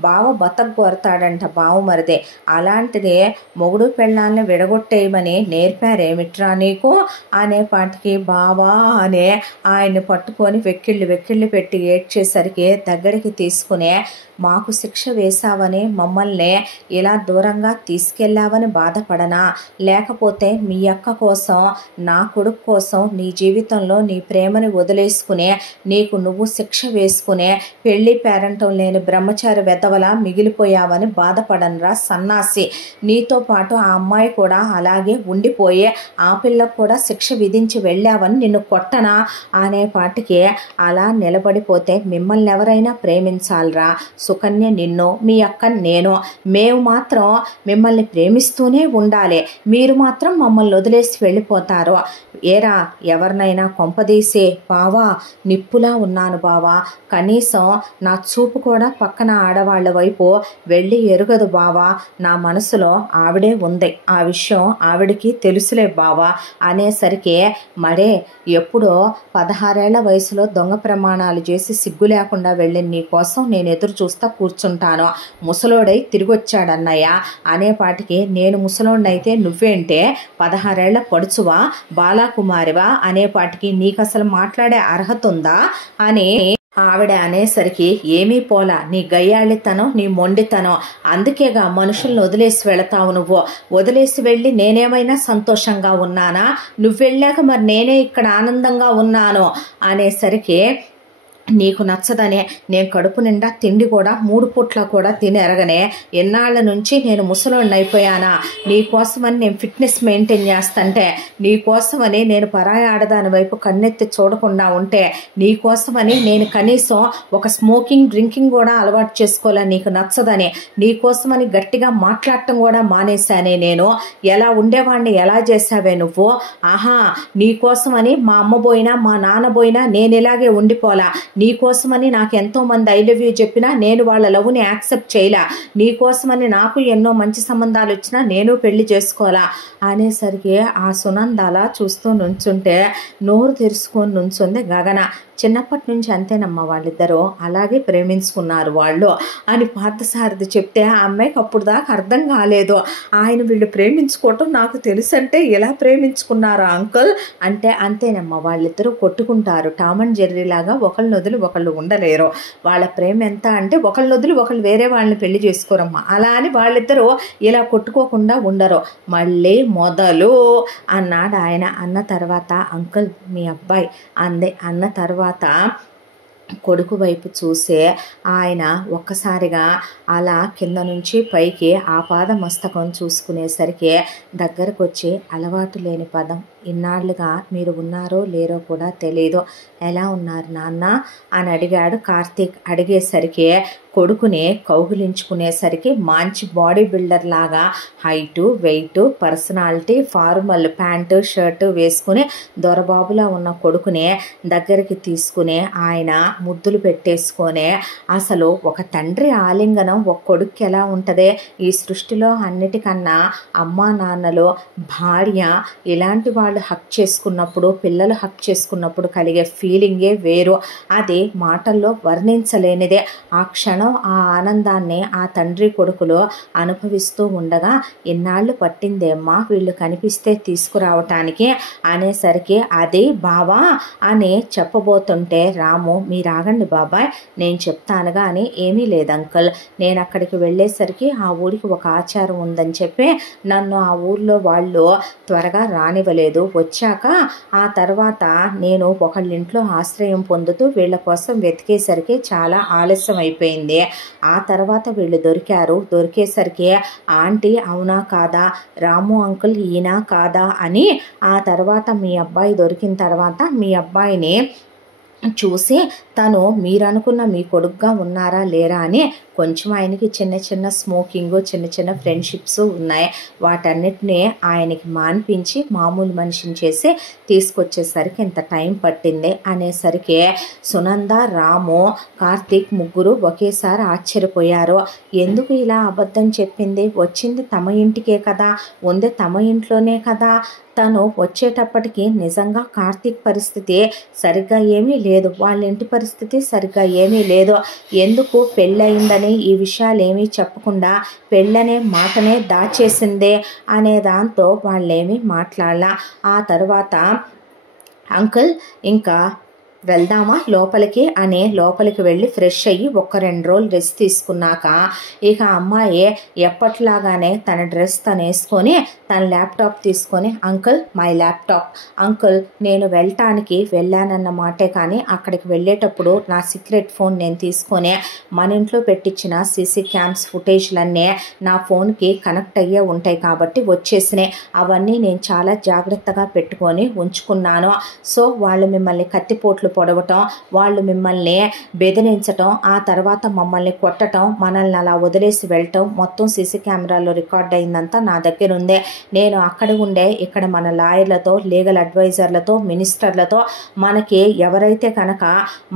బావ బతకగొరతాడంట బావమరిదే, అలాంటిదే మొగుడు పెళ్ళాన్ని విడగొట్టేయమని నేర్పారేమిట్రా నీకు అనేపాటికి బావా అనే ఆయన్ని పట్టుకొని వెక్కిళ్ళు పెట్టి ఏడ్చేసరికి దగ్గరికి తీసుకునే, మాకు శిక్ష వేశావని మమ్మల్ని ఇలా దూరంగా తీసుకెళ్ళావని బాధపడనా, లేకపోతే మీ అక్క కోసం నా కొడుకు కోసం నీ జీవితంలో నీ ప్రేమని వదిలేసుకుని నీకు నువ్వు శిక్ష వేసుకునే పెళ్లి పేరంటం లేని బ్రహ్మచారి వెధవలా మిగిలిపోయావని బాధపడనరా సన్నాసి, నీతో పాటు ఆ అమ్మాయి కూడా అలాగే ఉండిపోయే ఆ పిల్లకు కూడా శిక్ష విధించి వెళ్ళావని నిన్ను కొట్టనా అనేపాటికి, అలా నిలబడిపోతే మిమ్మల్ని ఎవరైనా ప్రేమించాలరా, సుకన్య నిన్ను, మీ అక్క నేను, మేము మాత్రం మిమ్మల్ని ప్రేమిస్తూనే ఉండాలి, మీరు మాత్రం మమ్మల్ని వదిలేసి వెళ్ళిపోతారు, ఏరా ఎవరినైనా కొంపదీసే బావా, నిప్పులా ఉన్నాను బావా, కనీసం నా చూపు కూడా పక్కన ఆడవాళ్ల వైపు వెళ్ళి ఎరుగదు బావా, నా మనసులో ఆవిడే ఉంది, ఆ విషయం ఆవిడికి తెలుసులే బావా అనేసరికి, మరే ఎప్పుడో 16 ఏళ్ల వయసులో దొంగ ప్రమాణాలు చేసి సిగ్గు లేకుండా వెళ్ళిన నీ కోసం నేను ఎదురు చూస్తా కూర్చుంటాను, ముసలోడై తిరిగొచ్చాడన్నయ్య అనేపాటికి, నేను ముసలోడినైతే నువ్వేంటే 16 ఏళ్ల పడుచువా బాలాకుమారివా అనేపాటికి, నీకు అసలు మాట్లాడే అర్హత ఉందా అని ఆవిడ అనేసరికి, ఏమీ పోలా నీ గయ్యాళితనం, నీ మొండితనం, అందుకేగా మనుషుల్ని వదిలేసి వెళతావు, నువ్వు వదిలేసి వెళ్ళి నేనేమైనా సంతోషంగా ఉన్నానా, నువ్వు వెళ్ళాక మరి నేనే ఇక్కడ ఆనందంగా ఉన్నాను అనేసరికి, నీకు నచ్చదనే నేను కడుపు నిండా తిండి కూడా 3 పూట్ల కూడా తిని ఎరగనే, ఎన్నాళ్ళ నుంచి నేను ముసలోడిని అయిపోయానా, నీకోసమని నేను ఫిట్నెస్ మెయింటైన్ చేస్తుంటే, నీకోసమని నేను పరాయి ఆడదాని వైపు కన్నెత్తి చూడకుండా ఉంటే, నీకోసమని నేను కనీసం ఒక స్మోకింగ్ డ్రింకింగ్ కూడా అలవాటు చేసుకోలే, నీకు నచ్చదని నీకోసమని గట్టిగా మాట్లాడటం కూడా మానేశానే, నేను ఎలా ఉండేవాడిని ఎలా చేసావే నువ్వు, ఆహా నీకోసమని మా అమ్మ పోయినా మా నాన్న పోయినా నేను ఇలాగే ఉండిపోలా, నీకోసమని నాకు ఎంతోమంది ఐ లవ్ యూ చెప్పినా నేను వాళ్ళ లవ్ని యాక్సెప్ట్ చేయలే, నీకోసమని నాకు ఎన్నో మంచి సంబంధాలు వచ్చినా నేను పెళ్లి చేసుకోవాలా అనేసరికి ఆ సునంద అలా చూస్తూ నుంచుంటే నోరు తెరుచుకొని నుంచుంది గగన. చిన్నప్పటి నుంచి అంతేనమ్మా వాళ్ళిద్దరూ, అలాగే ప్రేమించుకున్నారు వాళ్ళు అని పార్థసారథి చెప్తే ఆ అమ్మాయికి అప్పుడు దాకా అర్థం కాలేదు. ఆయన వీళ్ళు ప్రేమించుకోవటం నాకు తెలుసు అంటే ఎలా ప్రేమించుకున్నారా అంకుల్ అంటే, అంతేనమ్మా వాళ్ళిద్దరూ కొట్టుకుంటారు, టామ్ అండ్ జెర్రీ లాగా ఒకళ్ళని వదిలి ఒకళ్ళు ఉండలేరు. వాళ్ళ ప్రేమ ఎంత అంటే ఒకళ్ళని వదిలి ఒకళ్ళు వేరే వాళ్ళని పెళ్లి చేసుకోరమ్మా. అలా అని వాళ్ళిద్దరూ ఇలా కొట్టుకోకుండా ఉండరు. మళ్ళీ మొదలు అన్నాడు ఆయన. అన్న తర్వాత అంకుల్ మీ అబ్బాయి అందే. అన్న తర్వాత కొడుకు వైపు చూసే ఆయన ఒక్కసారిగా అలా కింద నుంచి పైకి ఆపాద మస్తకం చూసుకునేసరికి దగ్గరకు వచ్చి, అలవాటు లేని పదం, ఇన్నాళ్లుగా మీరు ఉన్నారో లేరో కూడా తెలియదు, ఎలా ఉన్నారు నాన్న అని అడిగాడు కార్తీక్. అడిగేసరికి కొడుకుని కౌగిలించుకునేసరికి మంచి బాడీ బిల్డర్ లాగా height weight personality formal pant shirt వేసుకుని దొరబాబులా ఉన్న కొడుకుని దగ్గరికి తీసుకుని ఆయన ముద్దులు పెట్టేసుకొని, అసలు ఒక తండ్రి ఆలింగనం ఒక కొడుక్కి ఎలా ఉంటుంది? ఈ సృష్టిలో అన్నిటికన్నా అమ్మా నాన్నలు భార్య ఇలాంటి వాళ్ళు హక్ చేసుకున్నప్పుడు, పిల్లలు హక్ చేసుకున్నప్పుడు కలిగే ఫీలింగే వేరు. అది మాటల్లో వర్ణించలేనిదే. ఆ క్షణం ఆ ఆనందాన్ని ఆ తండ్రి కొడుకులు అనుభవిస్తూ ఉండగా, ఇన్నాళ్ళు పట్టిందేమ్మా వీళ్ళు కనిపిస్తే తీసుకురావటానికి అనేసరికి, అది బావా అని చెప్పబోతుంటే రాము, మీరు ఆగండి బాబాయ్ నేను చెప్తానుగా అని, ఏమీ లేదు అంకుల్, నేను అక్కడికి వెళ్ళేసరికి ఆ ఊరికి ఒక ఆచారం ఉందని చెప్పి నన్ను ఆ ఊర్లో వాళ్ళు త్వరగా రానివ్వలేదు. వచ్చాక ఆ తర్వాత నేను ఒకళ్ళింట్లో ఆశ్రయం పొందుతూ వీళ్ళ కోసం వెతికేసరికి చాలా ఆలస్యం అయిపోయింది. ఆ తర్వాత వీళ్ళు దొరికారు. దొరికేసరికి ఆంటీ అవునా కాదా, రాము అంకుల్ ఈయన కాదా అని, ఆ తర్వాత మీ అబ్బాయి దొరికిన తర్వాత మీ అబ్బాయిని చూసి తను మీరు అనుకున్న మీ కొడుకుగా ఉన్నారా లేరా అని కొంచెం ఆయనకి చిన్న చిన్న స్మోకింగ్ చిన్న చిన్న ఫ్రెండ్షిప్స్ ఉన్నాయి. వాటన్నిటినీ ఆయనకి మాన్పించి మామూలు మనిషిని చేసి తీసుకొచ్చేసరికి ఇంత టైం పట్టింది అనేసరికి సునంద రాము కార్తీక్ ముగ్గురు ఒకేసారి ఆశ్చర్యపోయారు. ఎందుకు ఇలా అబద్ధం చెప్పింది? వచ్చింది తమ ఇంటికే కదా, ఉంది తమ ఇంట్లోనే కదా. తను వచ్చేటప్పటికి నిజంగా కార్తీక్ పరిస్థితి సరిగ్గా ఏమీ లేదు, వాళ్ళ ఇంటి పరిస్థితి సరిగ్గా ఏమీ లేదు. ఎందుకు పెళ్ళయిందని ఈ విషయాలు ఏమీ చెప్పకుండా పెళ్ళనే మాటనే దాచేసిందే అనే దాంతో వాళ్ళేమీ మాట్లాడలా. ఆ తర్వాత అంకుల్ ఇంకా వెళ్దామా లోపలికి అని లోపలికి వెళ్ళి ఫ్రెష్ అయ్యి 1-2 రోజులు రెస్ట్ తీసుకున్నాక ఇక అమ్మాయి ఎప్పట్లాగానే తన డ్రెస్ తను వేసుకొని తన ల్యాప్టాప్ తీసుకొని, అంకుల్ మై ల్యాప్టాప్ అంకుల్, నేను వెళ్ళానన్న మాటే కానీ అక్కడికి వెళ్ళేటప్పుడు నా సీక్రెట్ ఫోన్ నేను తీసుకొని మన ఇంట్లో పెట్టించిన సీసీ క్యామ్స్ ఫుటేజ్లన్నీ నా ఫోన్కి కనెక్ట్ అయ్యే ఉంటాయి కాబట్టి వచ్చేసినాయి. అవన్నీ నేను చాలా జాగ్రత్తగా పెట్టుకొని ఉంచుకున్నాను. సో వాళ్ళు మిమ్మల్ని కత్తిపోట్లు పొడవటం, వాళ్ళు మిమ్మల్ని బెదిరించటం, ఆ తర్వాత మమ్మల్ని కొట్టటం, మనల్ని అలా వదిలేసి వెళ్ళటం మొత్తం సీసీ కెమెరాలో రికార్డ్ అయిందంతా నా దగ్గర ఉందే. నేను అక్కడ ఉండే ఇక్కడ మన లాయర్లతో లీగల్ అడ్వైజర్లతో మినిస్టర్లతో మనకి ఎవరైతే కనుక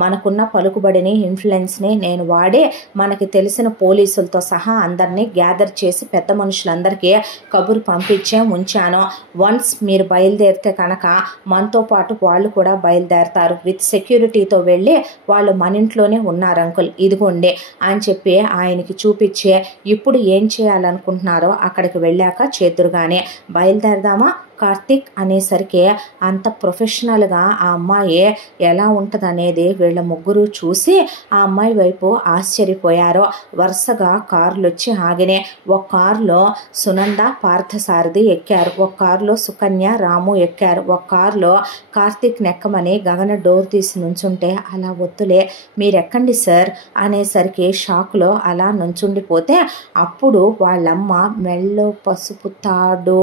మనకున్న పలుకుబడిని ఇన్ఫ్లుయెన్స్ని నేను వాడి మనకి తెలిసిన పోలీసులతో సహా అందరినీ గ్యాదర్ చేసి పెద్ద మనుషులందరికీ కబురు పంపించే ఉంచాను. వన్స్ మీరు బయలుదేరితే కనుక మనతో పాటు వాళ్ళు కూడా బయలుదేరతారు. విత్ సెక్యూరిటీతో వెళ్ళి వాళ్ళు మన ఇంట్లోనే ఉన్నారు అంకుల్, ఇదిగోండి అని చెప్పి ఆయనకి చూపించే, ఇప్పుడు ఏం చేయాలనుకుంటున్నారో అక్కడికి వెళ్ళాక చేతురుగానే బయలుదేరదామా కార్తీక్ అనేసరికి అంత ప్రొఫెషనల్గా ఆ అమ్మాయి ఎలా ఉంటుంది అనేది వీళ్ళ ముగ్గురు చూసి ఆ అమ్మాయి వైపు ఆశ్చర్యపోయారు. వరుసగా కార్లు వచ్చి ఆగినే. ఒక కారులో సునంద పార్థసారథి ఎక్కారు, ఒక కారులో సుకన్య రాము ఎక్కారు, ఒక కారులో కార్తీక్ నెక్కమని గగన డోర్ తీసి నుంచుంటే, అలా వద్దులే మీరెక్కండి సార్ అనేసరికి షాక్లో అలా నుంచుండిపోతే అప్పుడు వాళ్ళమ్మ మెళ్ళో పసుపు తాడు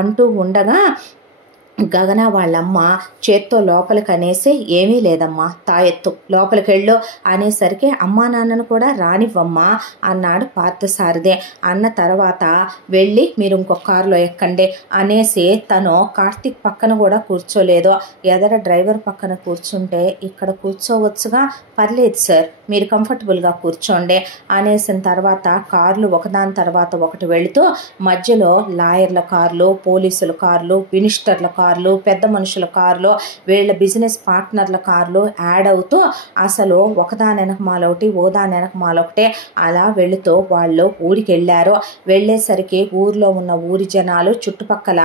అంటూ ఉండగా గగన వాళ్ళమ్మ చేత్తో లోపలికి అనేసి ఏమీ లేదమ్మా తాయెత్తు లోపలికి వెళ్ళు అనేసరికి అమ్మా నాన్నను కూడా రానివ్వమ్మా అన్నాడు పార్థసారథి. అన్న తర్వాత వెళ్ళి మీరు ఇంకొక కారులో ఎక్కండి అనేసి తను కార్తీక్ పక్కన కూడా కూర్చోలేదు. ఎదర డ్రైవర్ పక్కన కూర్చుంటే ఇక్కడ కూర్చోవచ్చుగా, పర్లేదు సార్ మీరు కంఫర్టబుల్గా కూర్చోండి అనేసిన తర్వాత కార్లు ఒకదాని తర్వాత ఒకటి వెళుతూ మధ్యలో లాయర్ల కార్లు, పోలీసుల కార్లు, మినిస్టర్ల కార్లు, పెద్ద మనుషుల కార్లు, వీళ్ళ బిజినెస్ పార్ట్నర్ల కార్లు యాడ్ అవుతూ అసలు ఒకదాని వెనక మాలొకటి ఓదాని వెనక మాలొకటే అలా వెళుతూ వాళ్ళు ఊరికి వెళ్ళారు. వెళ్ళేసరికి ఊరిలో ఉన్న ఊరి జనాలు, చుట్టుపక్కల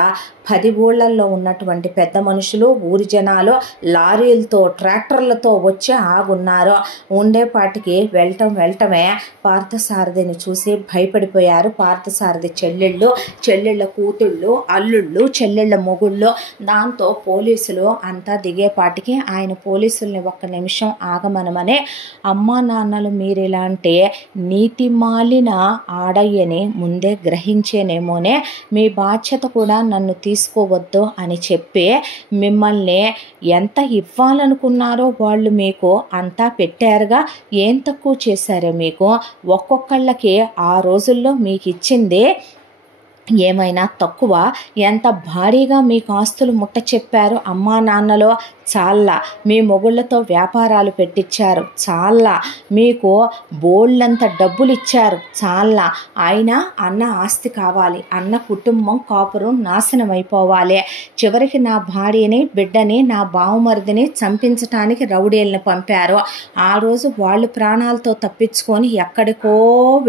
10 ఊళ్ళల్లో ఉన్నటువంటి పెద్ద మనుషులు, ఊరి జనాలు లారీలతో ట్రాక్టర్లతో వచ్చి ఆగున్నారు. ఉండేపాటికి వెళ్ళటమే పార్థసారథిని చూసి భయపడిపోయారు. పార్థసారథి చెల్లెళ్ళ కూతుళ్ళు, అల్లుళ్ళు, చెల్లెళ్ళ మొగుళ్ళు. దాంతో పోలీసులు అంతా దిగేపాటికి ఆయన పోలీసుల్ని ఒక్క నిమిషం ఆగమనమనే, అమ్మా నాన్నలు మీరిలాంటి నీతి మాలిన ఆడయ్యని ముందే గ్రహించేనేమోనే, మీ బాధ్యత కూడా నన్ను తీసుకోవద్దు అని చెప్పి మిమ్మల్ని ఎంత ఇవ్వాలనుకున్నారో వాళ్ళు మీకు అంతా పెట్టారుగా, ఏం తక్కువ చేశారే మీకు? ఒక్కొక్కళ్ళకి ఆ రోజుల్లో మీకు ఇచ్చింది ఏమైనా తక్కువ? ఎంత భారీగా మీకు ఆస్తులు ముట్ట చెప్పారు అమ్మా నాన్నలో. చాలా మీ మొగుళ్ళతో వ్యాపారాలు పెట్టించారు, చాలా మీకు బోళ్ళంత డబ్బులు ఇచ్చారు, చాలా. అయినా అన్న ఆస్తి కావాలి, అన్న కుటుంబం కాపురం నాశనం అయిపోవాలి. చివరికి నా భార్యని, బిడ్డని, నా బావమరిదిని చంపించటానికి రౌడీలను పంపారు. ఆ రోజు వాళ్ళు ప్రాణాలతో తప్పించుకొని ఎక్కడికో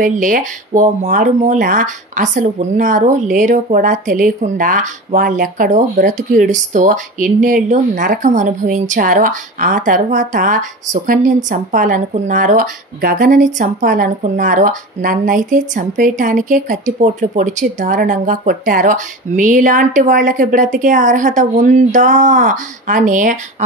వెళ్ళి ఓ మారుమూల అసలు ఉన్నారో లేరో కూడా తెలియకుండా వాళ్ళెక్కడో బ్రతుకు ఈడుస్తూ ఎన్నేళ్ళు నరకం అనుభవించారో. ఆ తర్వాత సుకన్యని చంపాలనుకున్నారో, గగనని చంపాలనుకున్నారో, నన్నైతే చంపేయటానికే కత్తిపోట్లు పొడిచి దారుణంగా కొట్టారో. మీలాంటి వాళ్ళకి బ్రతికే అర్హత ఉందా అని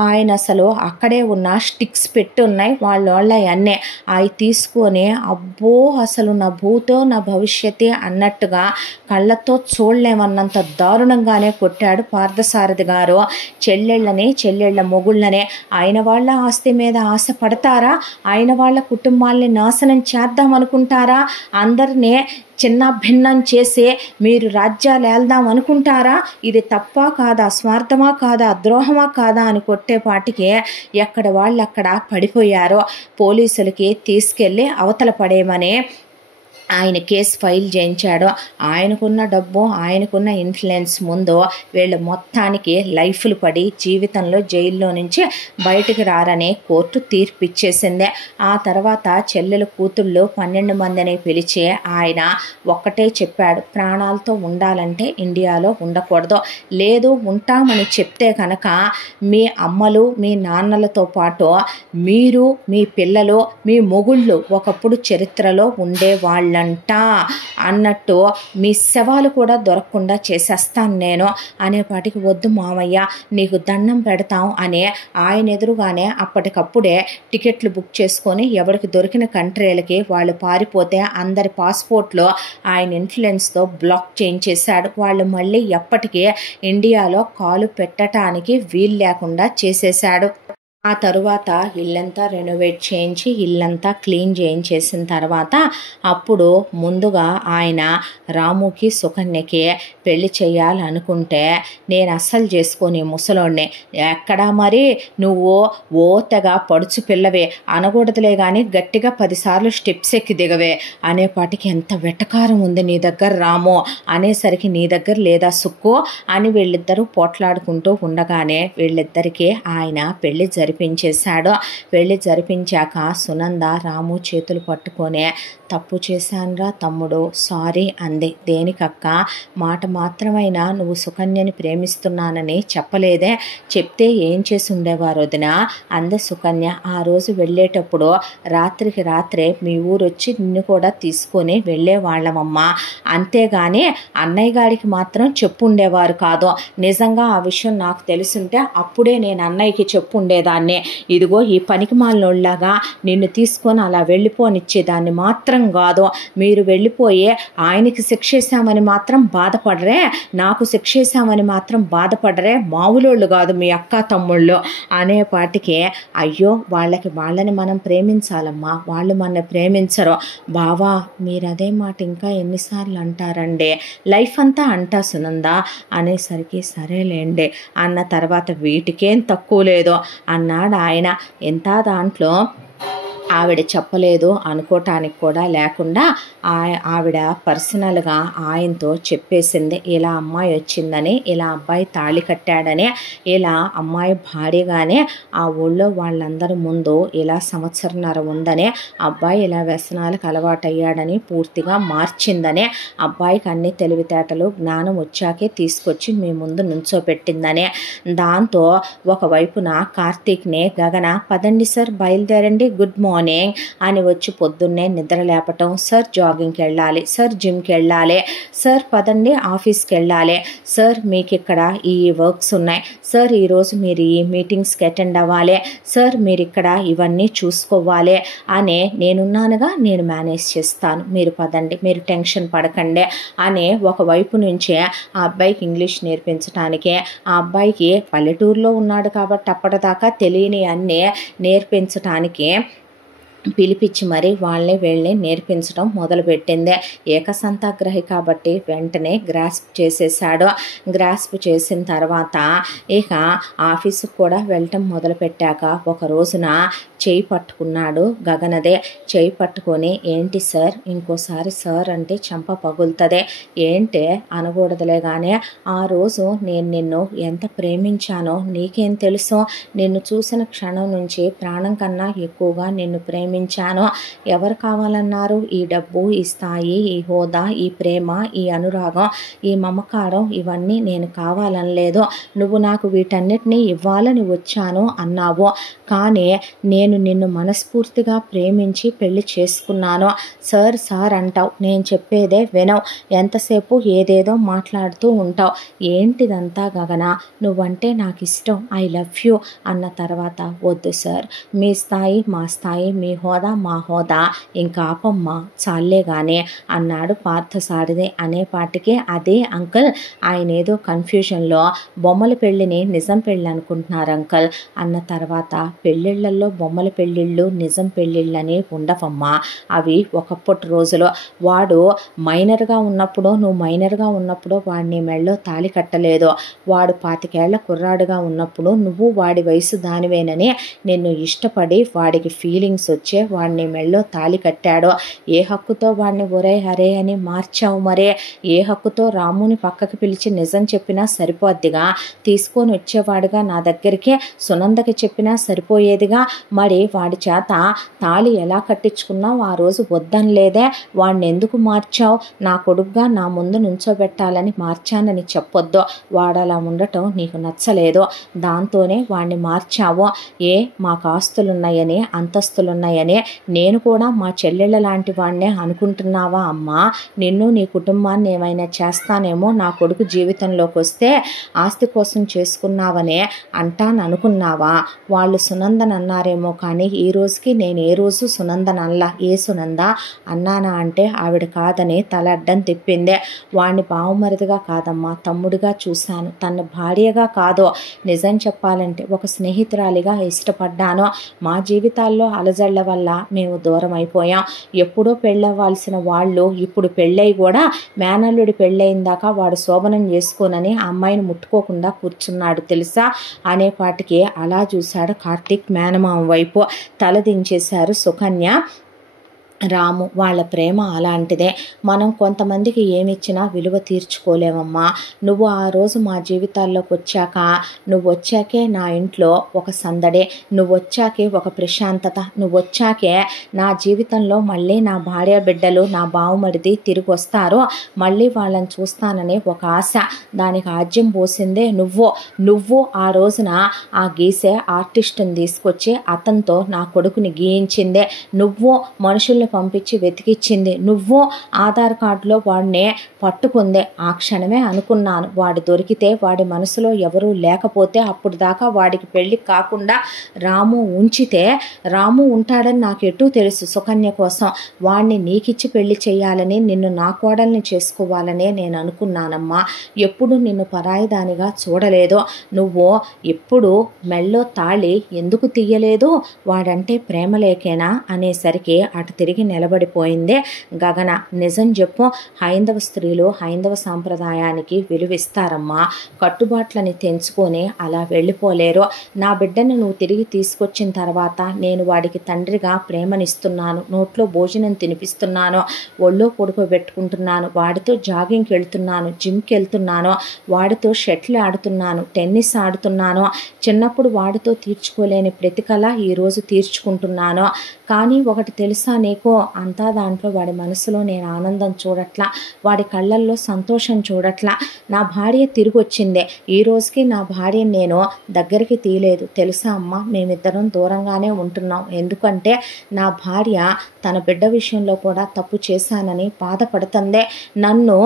ఆయన అసలు అక్కడే ఉన్న స్టిక్స్ పెట్టి ఉన్నాయి వాళ్ళ అన్నీ అవి తీసుకొని, అబ్బో అసలు నా భూతో నా భవిష్యత్తే అన్నట్టుగా కళ్ళతో చూడలేమన్నంత దారుణంగానే కొట్టాడు పార్థసారథి గారు. చెల్లెళ్ళ మొగుళ్ళనే ఆయన వాళ్ళ ఆస్తి మీద ఆశ పడతారా? ఆయన వాళ్ళ కుటుంబాల్ని నాశనం చేద్దామనుకుంటారా? అందరినీ చిన్న భిన్నం చేసి మీరు రాజ్యాలు వెళ్దాం అనుకుంటారా? ఇది తప్పా కాదా, స్వార్థమా కాదా, ద్రోహమా కాదా అని కొట్టేపాటికి ఎక్కడ వాళ్ళు అక్కడ పడిపోయారో. పోలీసులకి తీసుకెళ్ళి అవతల పడేయమని ఆయన కేసు ఫైల్ చేయించాడు. ఆయనకున్న డబ్బు, ఆయనకున్న ఇన్ఫ్లుయెన్స్ ముందు వీళ్ళు మొత్తానికి లైఫ్లు పడి జీవితంలో జైల్లో నుంచి బయటికి రారని కోర్టు తీర్పు ఇచ్చేసింది. ఆ తర్వాత చెల్లెలు కూతుళ్ళు 12 మందిని పిలిచి ఆయన ఒక్కటే చెప్పాడు, ప్రాణాలతో ఉండాలంటే ఇండియాలో ఉండకూడదు, లేదు ఉంటామని చెప్తే కనుక మీ అమ్మలు మీ నాన్నలతో పాటు మీరు మీ పిల్లలు మీ మొగుళ్ళు ఒకప్పుడు చరిత్రలో ఉండేవాళ్ళ అన్నట్టు మీ శవాలు కూడా దొరకకుండా చేసేస్తాను నేను అనేపాటికి, వద్దు మామయ్య నీకు దండం పెడతాం అని ఆయన ఎదురుగానే అప్పటికప్పుడే టికెట్లు బుక్ చేసుకొని ఎవరికి దొరికిన కంట్రీలకి వాళ్ళు పారిపోతే అందరి పాస్పోర్ట్లో ఆయన ఇన్ఫ్లుయెన్స్తో బ్లాక్ చేయించేశాడు. వాళ్ళు మళ్ళీ ఎప్పటికీ ఇండియాలో కాలు పెట్టడానికి వీలు లేకుండా చేసేశాడు. ఆ తరువాత ఇల్లంతా రెనోవేట్ చేయించి ఇల్లంతా క్లీన్ చేయించేసిన తర్వాత అప్పుడు ముందుగా ఆయన రాముకి సుకన్యకి పెళ్లి చేయాలనుకుంటే, నేను అస్సలు చేసుకొని ముసలోడిని, ఎక్కడా మరి నువ్వు ఓ తెగ పడుచు పిల్లవే అనకూడదులే కానీ గట్టిగా 10 సార్లు స్టెప్స్ ఎక్కి దిగవే అనేపాటికి ఎంత వెటకారం ఉంది నీ దగ్గర రాము అనేసరికి, నీ దగ్గర లేదా సుక్కు అని వీళ్ళిద్దరూ పోట్లాడుకుంటూ ఉండగానే వీళ్ళిద్దరికీ ఆయన పెళ్లి జరిపించేశాడు. పెళ్లి జరిపించాక సునంద రాము చేతులు పట్టుకొని, తప్పు చేశానురా తమ్ముడు, సారీ అంది. దేనికక్క, మాట మాత్రమైనా నువ్వు సుకన్యని ప్రేమిస్తున్నానని చెప్పలేదే, చెప్తే ఏం చేసి ఉండేవారు వదిన అంది సుకన్య. ఆ రోజు వెళ్ళేటప్పుడు రాత్రికి రాత్రే మీ ఊరొచ్చి నిన్ను కూడా తీసుకొని వెళ్ళేవాళ్ళమమ్మా, అంతేగాని అన్నయ్య గారికి మాత్రం చెప్పుండేవారు కాదు. నిజంగా ఆ విషయం నాకు తెలుసుంటే అప్పుడే నేను అన్నయ్యకి చెప్పుండేదాన్ని చేసేదాన్ని, ఇదిగో ఈ పనికిమాలినోళ్ళలాగా నిన్ను తీసుకొని అలా వెళ్ళిపోనిచ్చేదాన్ని మాత్రం కాదు. మీరు వెళ్ళిపోయి ఆయనకి శిక్షేసామని మాత్రం బాధపడరే, నాకు శిక్షేసామని మాత్రం బాధపడరే, మామూలోళ్ళు కాదు మీ అక్క తమ్ముళ్ళు అనేపాటికి అయ్యో వాళ్ళని మనం ప్రేమించాలమ్మా, వాళ్ళు మన ప్రేమించరు. బావా మీరు అదే మాట ఇంకా ఎన్నిసార్లు అంటారండి, లైఫ్ అంతా అంటా సునంద అనేసరికి సరేలేండి అన్న తర్వాత వీటికేం తక్కువ లేదు అన్నాడు ఆయన. ఎంత దాంట్లో ఆవిడ చెప్పలేదు అనుకోవటానికి కూడా లేకుండా ఆవిడ పర్సనల్గా ఆయనతో చెప్పేసింది, ఇలా అమ్మాయి వచ్చిందని, ఇలా అబ్బాయి తాళి కట్టాడని, ఇలా అమ్మాయి భార్యగానే ఆ ఊళ్ళో వాళ్ళందరి ముందు ఇలా సంవత్సరన్నర ఉందని, అబ్బాయి ఇలా వ్యసనాలకు అలవాటయ్యాడని పూర్తిగా మార్చిందని, అబ్బాయికి అన్ని తెలివితేటలు జ్ఞానం వచ్చాకే తీసుకొచ్చి మీ ముందు నుంచోపెట్టిందని. దాంతో ఒకవైపున కార్తీక్ని గగన పదండి సార్ బయలుదేరండి, గుడ్ మార్నింగ్ అని వచ్చి పొద్దున్నే నిద్ర లేపటం, సార్ జాగింగ్కి వెళ్ళాలి, సార్ జిమ్కి వెళ్ళాలి, సార్ పదండి ఆఫీస్కి వెళ్ళాలి, సార్ మీకు ఇక్కడ ఈ వర్క్స్ ఉన్నాయి, సార్ ఈరోజు మీరు ఈ మీటింగ్స్కి అటెండ్ అవ్వాలి, సార్ మీరు ఇక్కడ ఇవన్నీ చూసుకోవాలి అని, నేనున్నానుగా నేను మేనేజ్ చేస్తాను, మీరు పదండి, మీరు టెన్షన్ పడకండి అని ఒకవైపు నుంచే ఆ అబ్బాయికి ఇంగ్లీష్ నేర్పించడానికి, ఆ అబ్బాయికి పల్లెటూరులో ఉన్నాడు కాబట్టి అప్పటిదాకా తెలియని అన్నీ నేర్పించటానికి పిలిపించి మరీ వీళ్ళని నేర్పించడం మొదలుపెట్టింది. ఏకసంతాగ్రహి కాబట్టి వెంటనే గ్రాస్ప్ చేసేసాడు. గ్రాస్ప్ చేసిన తర్వాత ఇక ఆఫీసుకు కూడా వెళ్ళటం మొదలుపెట్టాక ఒక రోజున చేయి పట్టుకున్నాడు గగనదే. చేయి పట్టుకొని ఏంటి సార్, ఇంకోసారి సార్ అంటే చెంప పగులుతుంది, ఏంటే అనకూడదులే కానీ ఆ రోజు నేను నిన్ను ఎంత ప్రేమించానో నీకేం తెలుసు, నిన్ను చూసిన క్షణం నుంచి ప్రాణం కన్నా ఎక్కువగా నిన్ను ప్రేమించాను. ఎవరు కావాలన్నారు ఈ డబ్బు, ఈ స్థాయి, ఈ హోదా, ఈ ప్రేమ, ఈ అనురాగం, ఈ మమకారం, ఇవన్నీ నేను కావాలనలేదు, నువ్వు నాకు వీటన్నిటినీ ఇవ్వాలని వచ్చాను అన్నావు. కానీ నేను నిన్ను మనస్ఫూర్తిగా ప్రేమించి పెళ్లి చేసుకున్నాను. సార్ సార్ అంటావు, నేను చెప్పేదే వినవు, ఎంతసేపు ఏదేదో మాట్లాడుతూ ఉంటావు, ఏంటిదంతా గగన, నువ్వంటే నాకు ఇష్టం, ఐ లవ్ యూ అన్న తర్వాత వద్దు సార్, మీ స్థాయి మా స్థాయి, మీ హోదా మా హోదా, ఇంకా ఆపమ్మా చాలే కానీ అన్నాడు పార్థసారథి. అనేపాటికి అదే అంకుల్, ఆయన ఏదో కన్ఫ్యూజన్లో బొమ్మల పెళ్ళిని నిజం పెళ్ళి అనుకుంటున్నారు అంకుల్ అన్న తర్వాత, పెళ్ళిళ్ళల్లో బొమ్మల పెళ్ళిళ్ళు నిజం పెళ్ళిళ్ళని ఉండవమ్మా, అవి ఒకప్పటి రోజులో. వాడు మైనర్గా ఉన్నప్పుడు, నువ్వు మైనర్గా ఉన్నప్పుడు వాడిని మెళ్ళో తాళి కట్టలేదు, వాడు 25 ఏళ్ల కుర్రాడుగా ఉన్నప్పుడు నువ్వు వాడి వయసు దానివేనని నిన్ను ఇష్టపడి వాడికి ఫీలింగ్స్ వచ్చే వాడిని మెళ్ళో తాళి కట్టాడు. ఏ హక్కుతో వాడిని ఒరే హరే అని మార్చావు మరే, ఏ హక్కుతో రాముని పక్కకి పిలిచి నిజం చెప్పినా సరిపోద్దిగా, తీసుకొని వచ్చేవాడుగా నా దగ్గరికి సునందకి చెప్పినా సరిపోయేదిగా, మరి వాడి చేత తాళి ఎలా కట్టించుకున్నావు, ఆ రోజు వద్దనలేదే, వాడిని ఎందుకు మార్చావు, నా కొడుకుగా నా ముందు నుంచోబెట్టాలని మార్చానని చెప్పొద్దు, వాడలా ఉండటం నీకు నచ్చలేదు, దాంతోనే వాడిని మార్చావు. ఏ మాకు ఆస్తులున్నాయని అంతస్తులున్నాయని నేను కూడా మా చెల్లెళ్ళ లాంటి వాడినే అనుకుంటున్నావా అమ్మా, నిన్ను నీ కుటుంబాన్ని ఏమైనా చేస్తానేమో నా కొడుకు జీవితంలోకి వస్తే ఆస్తి కోసం చేసుకున్నావనే అంటాను అనుకున్నావా, వాళ్ళు సునందన్ అన్నారేమో కానీ ఈ రోజుకి నేను ఏ రోజు సునందన్ అల్లా, ఏ సునంద అన్నానా అంటే ఆవిడ కాదని తల అడ్డం తిప్పిందే. వాడిని బావమరిదిగా కాదమ్మా తమ్ముడిగా చూశాను, తన భార్యగా కాదు, నిజం చెప్పాలంటే ఒక స్నేహితురాలిగా ఇష్టపడ్డాను. మా జీవితాల్లో అలజళ్ళ వల్ల మేము దూరం అయిపోయాం. ఎప్పుడో పెళ్ళవ్వాల్సిన వాళ్ళు ఇప్పుడు పెళ్ళై కూడా మేనల్లుడి పెళ్ళయిందాక వాడు శోభనం చేసుకోనని ఆ అమ్మాయిని ముట్టుకోకుండా కూర్చున్నాడు తెలుసా అనేపాటికి అలా చూశాడు కార్తీక్ మేనమామ వైపు. తలదించేశారు సుకన్య, రాము. వాళ్ళ ప్రేమ అలాంటిదే, మనం కొంతమందికి ఏమిచ్చినా విలువ తీర్చుకోలేమమ్మా. నువ్వు ఆ రోజు మా జీవితాల్లోకి వచ్చాక, నువ్వు వచ్చాకే నా ఇంట్లో ఒక సందడే, నువ్వు వచ్చాకే ఒక ప్రశాంతత, నువ్వు వచ్చాకే నా జీవితంలో మళ్ళీ నా భార్య బిడ్డలు నా బావుమరిది తిరిగి వస్తారు, మళ్ళీ వాళ్ళని చూస్తానని ఒక ఆశ, దానికి ఆజ్యం పోసిందే నువ్వు ఆ రోజున ఆ గీసే ఆర్టిస్టుని తీసుకొచ్చి అతనితో నా కొడుకుని గీయించిందే నువ్వు. మనుషుల్ని పంపించి వెతికిచ్చింది. నువ్వు ఆధార్ కార్డులో వాడిని పట్టుకుందే. ఆ క్షణమే అనుకున్నాను, వాడు దొరికితే, వాడి మనసులో ఎవరూ లేకపోతే, అప్పుడు దాకా వాడికి పెళ్ళి కాకుండా రాము ఉంచితే, రాము ఉంటాడని నాకు ఎటూ తెలుసు. సుకన్య కోసం వాడిని నీకిచ్చి పెళ్లి చేయాలని, నిన్ను నా కోడల్ని చేసుకోవాలనే నేను అనుకున్నానమ్మా. ఎప్పుడు నిన్ను పరాయిదానిగా చూడలేదు. నువ్వు ఎప్పుడు మెళ్ళో తాళి ఎందుకు తీయలేదు? వాడంటే ప్రేమ లేకేనా అనేసరికి అటు తిరిగి నిలబడిపోయిందే గగన. నిజం చెప్పు, హైందవ స్త్రీలు హైందవ సాంప్రదాయానికి విలువిస్తారమ్మా. కట్టుబాట్లని తెంచుకొని అలా వెళ్ళిపోలేరు. నా బిడ్డను నువ్వు తిరిగి తీసుకొచ్చిన తర్వాత నేను వాడికి తండ్రిగా ప్రేమనిస్తున్నాను, నోట్లో భోజనం తినిపిస్తున్నాను, ఒళ్ళో పడుకోబెట్టుకుంటున్నాను, వాడితో జాగింగ్కి వెళ్తున్నాను, జిమ్కి వెళ్తున్నాను, వాడితో షటిల్ ఆడుతున్నాను, టెన్నిస్ ఆడుతున్నాను. చిన్నప్పుడు వాడితో తీర్చుకోలేని ప్రతి కళ ఈరోజు తీర్చుకుంటున్నాను. కానీ ఒకటి తెలుసా నీకు, అంతా దాంట్లో వాడి మనసులో నేను ఆనందం చూడట్లా, వాడి కళ్ళల్లో సంతోషం చూడట్లా. నా భార్య తిరిగి వచ్చిందే, ఈ రోజుకి నా భార్యని నేను దగ్గరికి తీయలేదు తెలుసా అమ్మ. మేమిద్దరం దూరంగానే ఉంటున్నాం. ఎందుకంటే నా భార్య తన బిడ్డ విషయంలో కూడా తప్పు చేశానని బాధపడుతుందే. నన్ను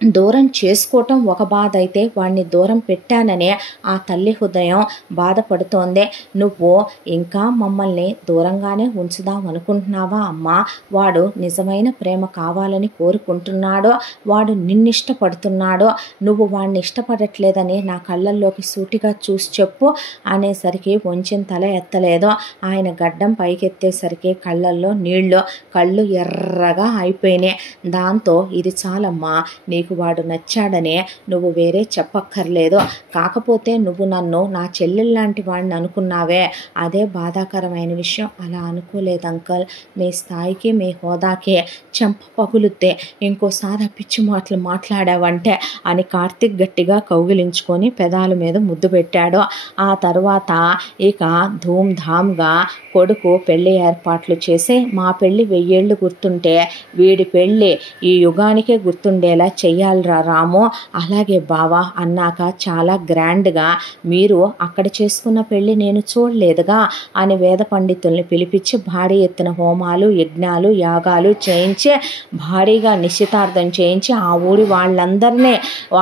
దూరం చేసుకోవటం ఒక బాధ అయితే, వాడిని దూరం పెట్టాననే ఆ తల్లి హృదయం బాధపడుతోందే. నువ్వు ఇంకా మమ్మల్ని దూరంగానే ఉంచుదాం అనుకుంటున్నావా అమ్మా? వాడు నిజమైన ప్రేమ కావాలని కోరుకుంటున్నాడో, వాడు నిన్నిష్టపడుతున్నాడో, నువ్వు వాడిని ఇష్టపడట్లేదని నా కళ్ళల్లోకి సూటిగా చూసి చెప్పు అనేసరికి వంచిన తల ఎత్తలేదు. ఆయన గడ్డం పైకెత్తేసరికి కళ్ళల్లో నీళ్ళు, కళ్ళు ఎర్రగా అయిపోయినాయి. దాంతో ఇది చాలమ్మా, నీకు వాడు నచ్చాడనే నువ్వు వేరే చెప్పక్కర్లేదు. కాకపోతే నువ్వు నన్ను నా చెల్లెల్లాంటి వాడిని అనుకున్నావే, అదే బాధాకరమైన విషయం. అలా అనుకోలేదు అంకల్. మీ స్థాయికి మీ హోదాకి చెంప పగులుద్దే ఇంకోసారి పిచ్చి మాటలు మాట్లాడావంటే అని కార్తీక్ గట్టిగా కౌగిలించుకొని పెదాల మీద ముద్దు పెట్టాడు. ఆ తర్వాత ఇక ధూమ్ధామ్గా కొడుకు పెళ్లి ఏర్పాట్లు చేసి, మా పెళ్లి 1000 ఏళ్ళు గుర్తుంటే వీడి పెళ్ళి ఈ యుగానికే గుర్తుండేలా చెయ్యాలిరా రాము. అలాగే బావా అన్నాక చాలా గ్రాండ్గా, మీరు అక్కడ చేసుకున్న పెళ్ళి నేను చూడలేదుగా అని వేద పండితుల్ని పిలిపించి భారీ ఎత్తున హోమాలు, యజ్ఞాలు, యాగాలు చేయించి, భారీగా నిశ్చితార్థం చేయించి, ఆ ఊరి వాళ్ళందరినీ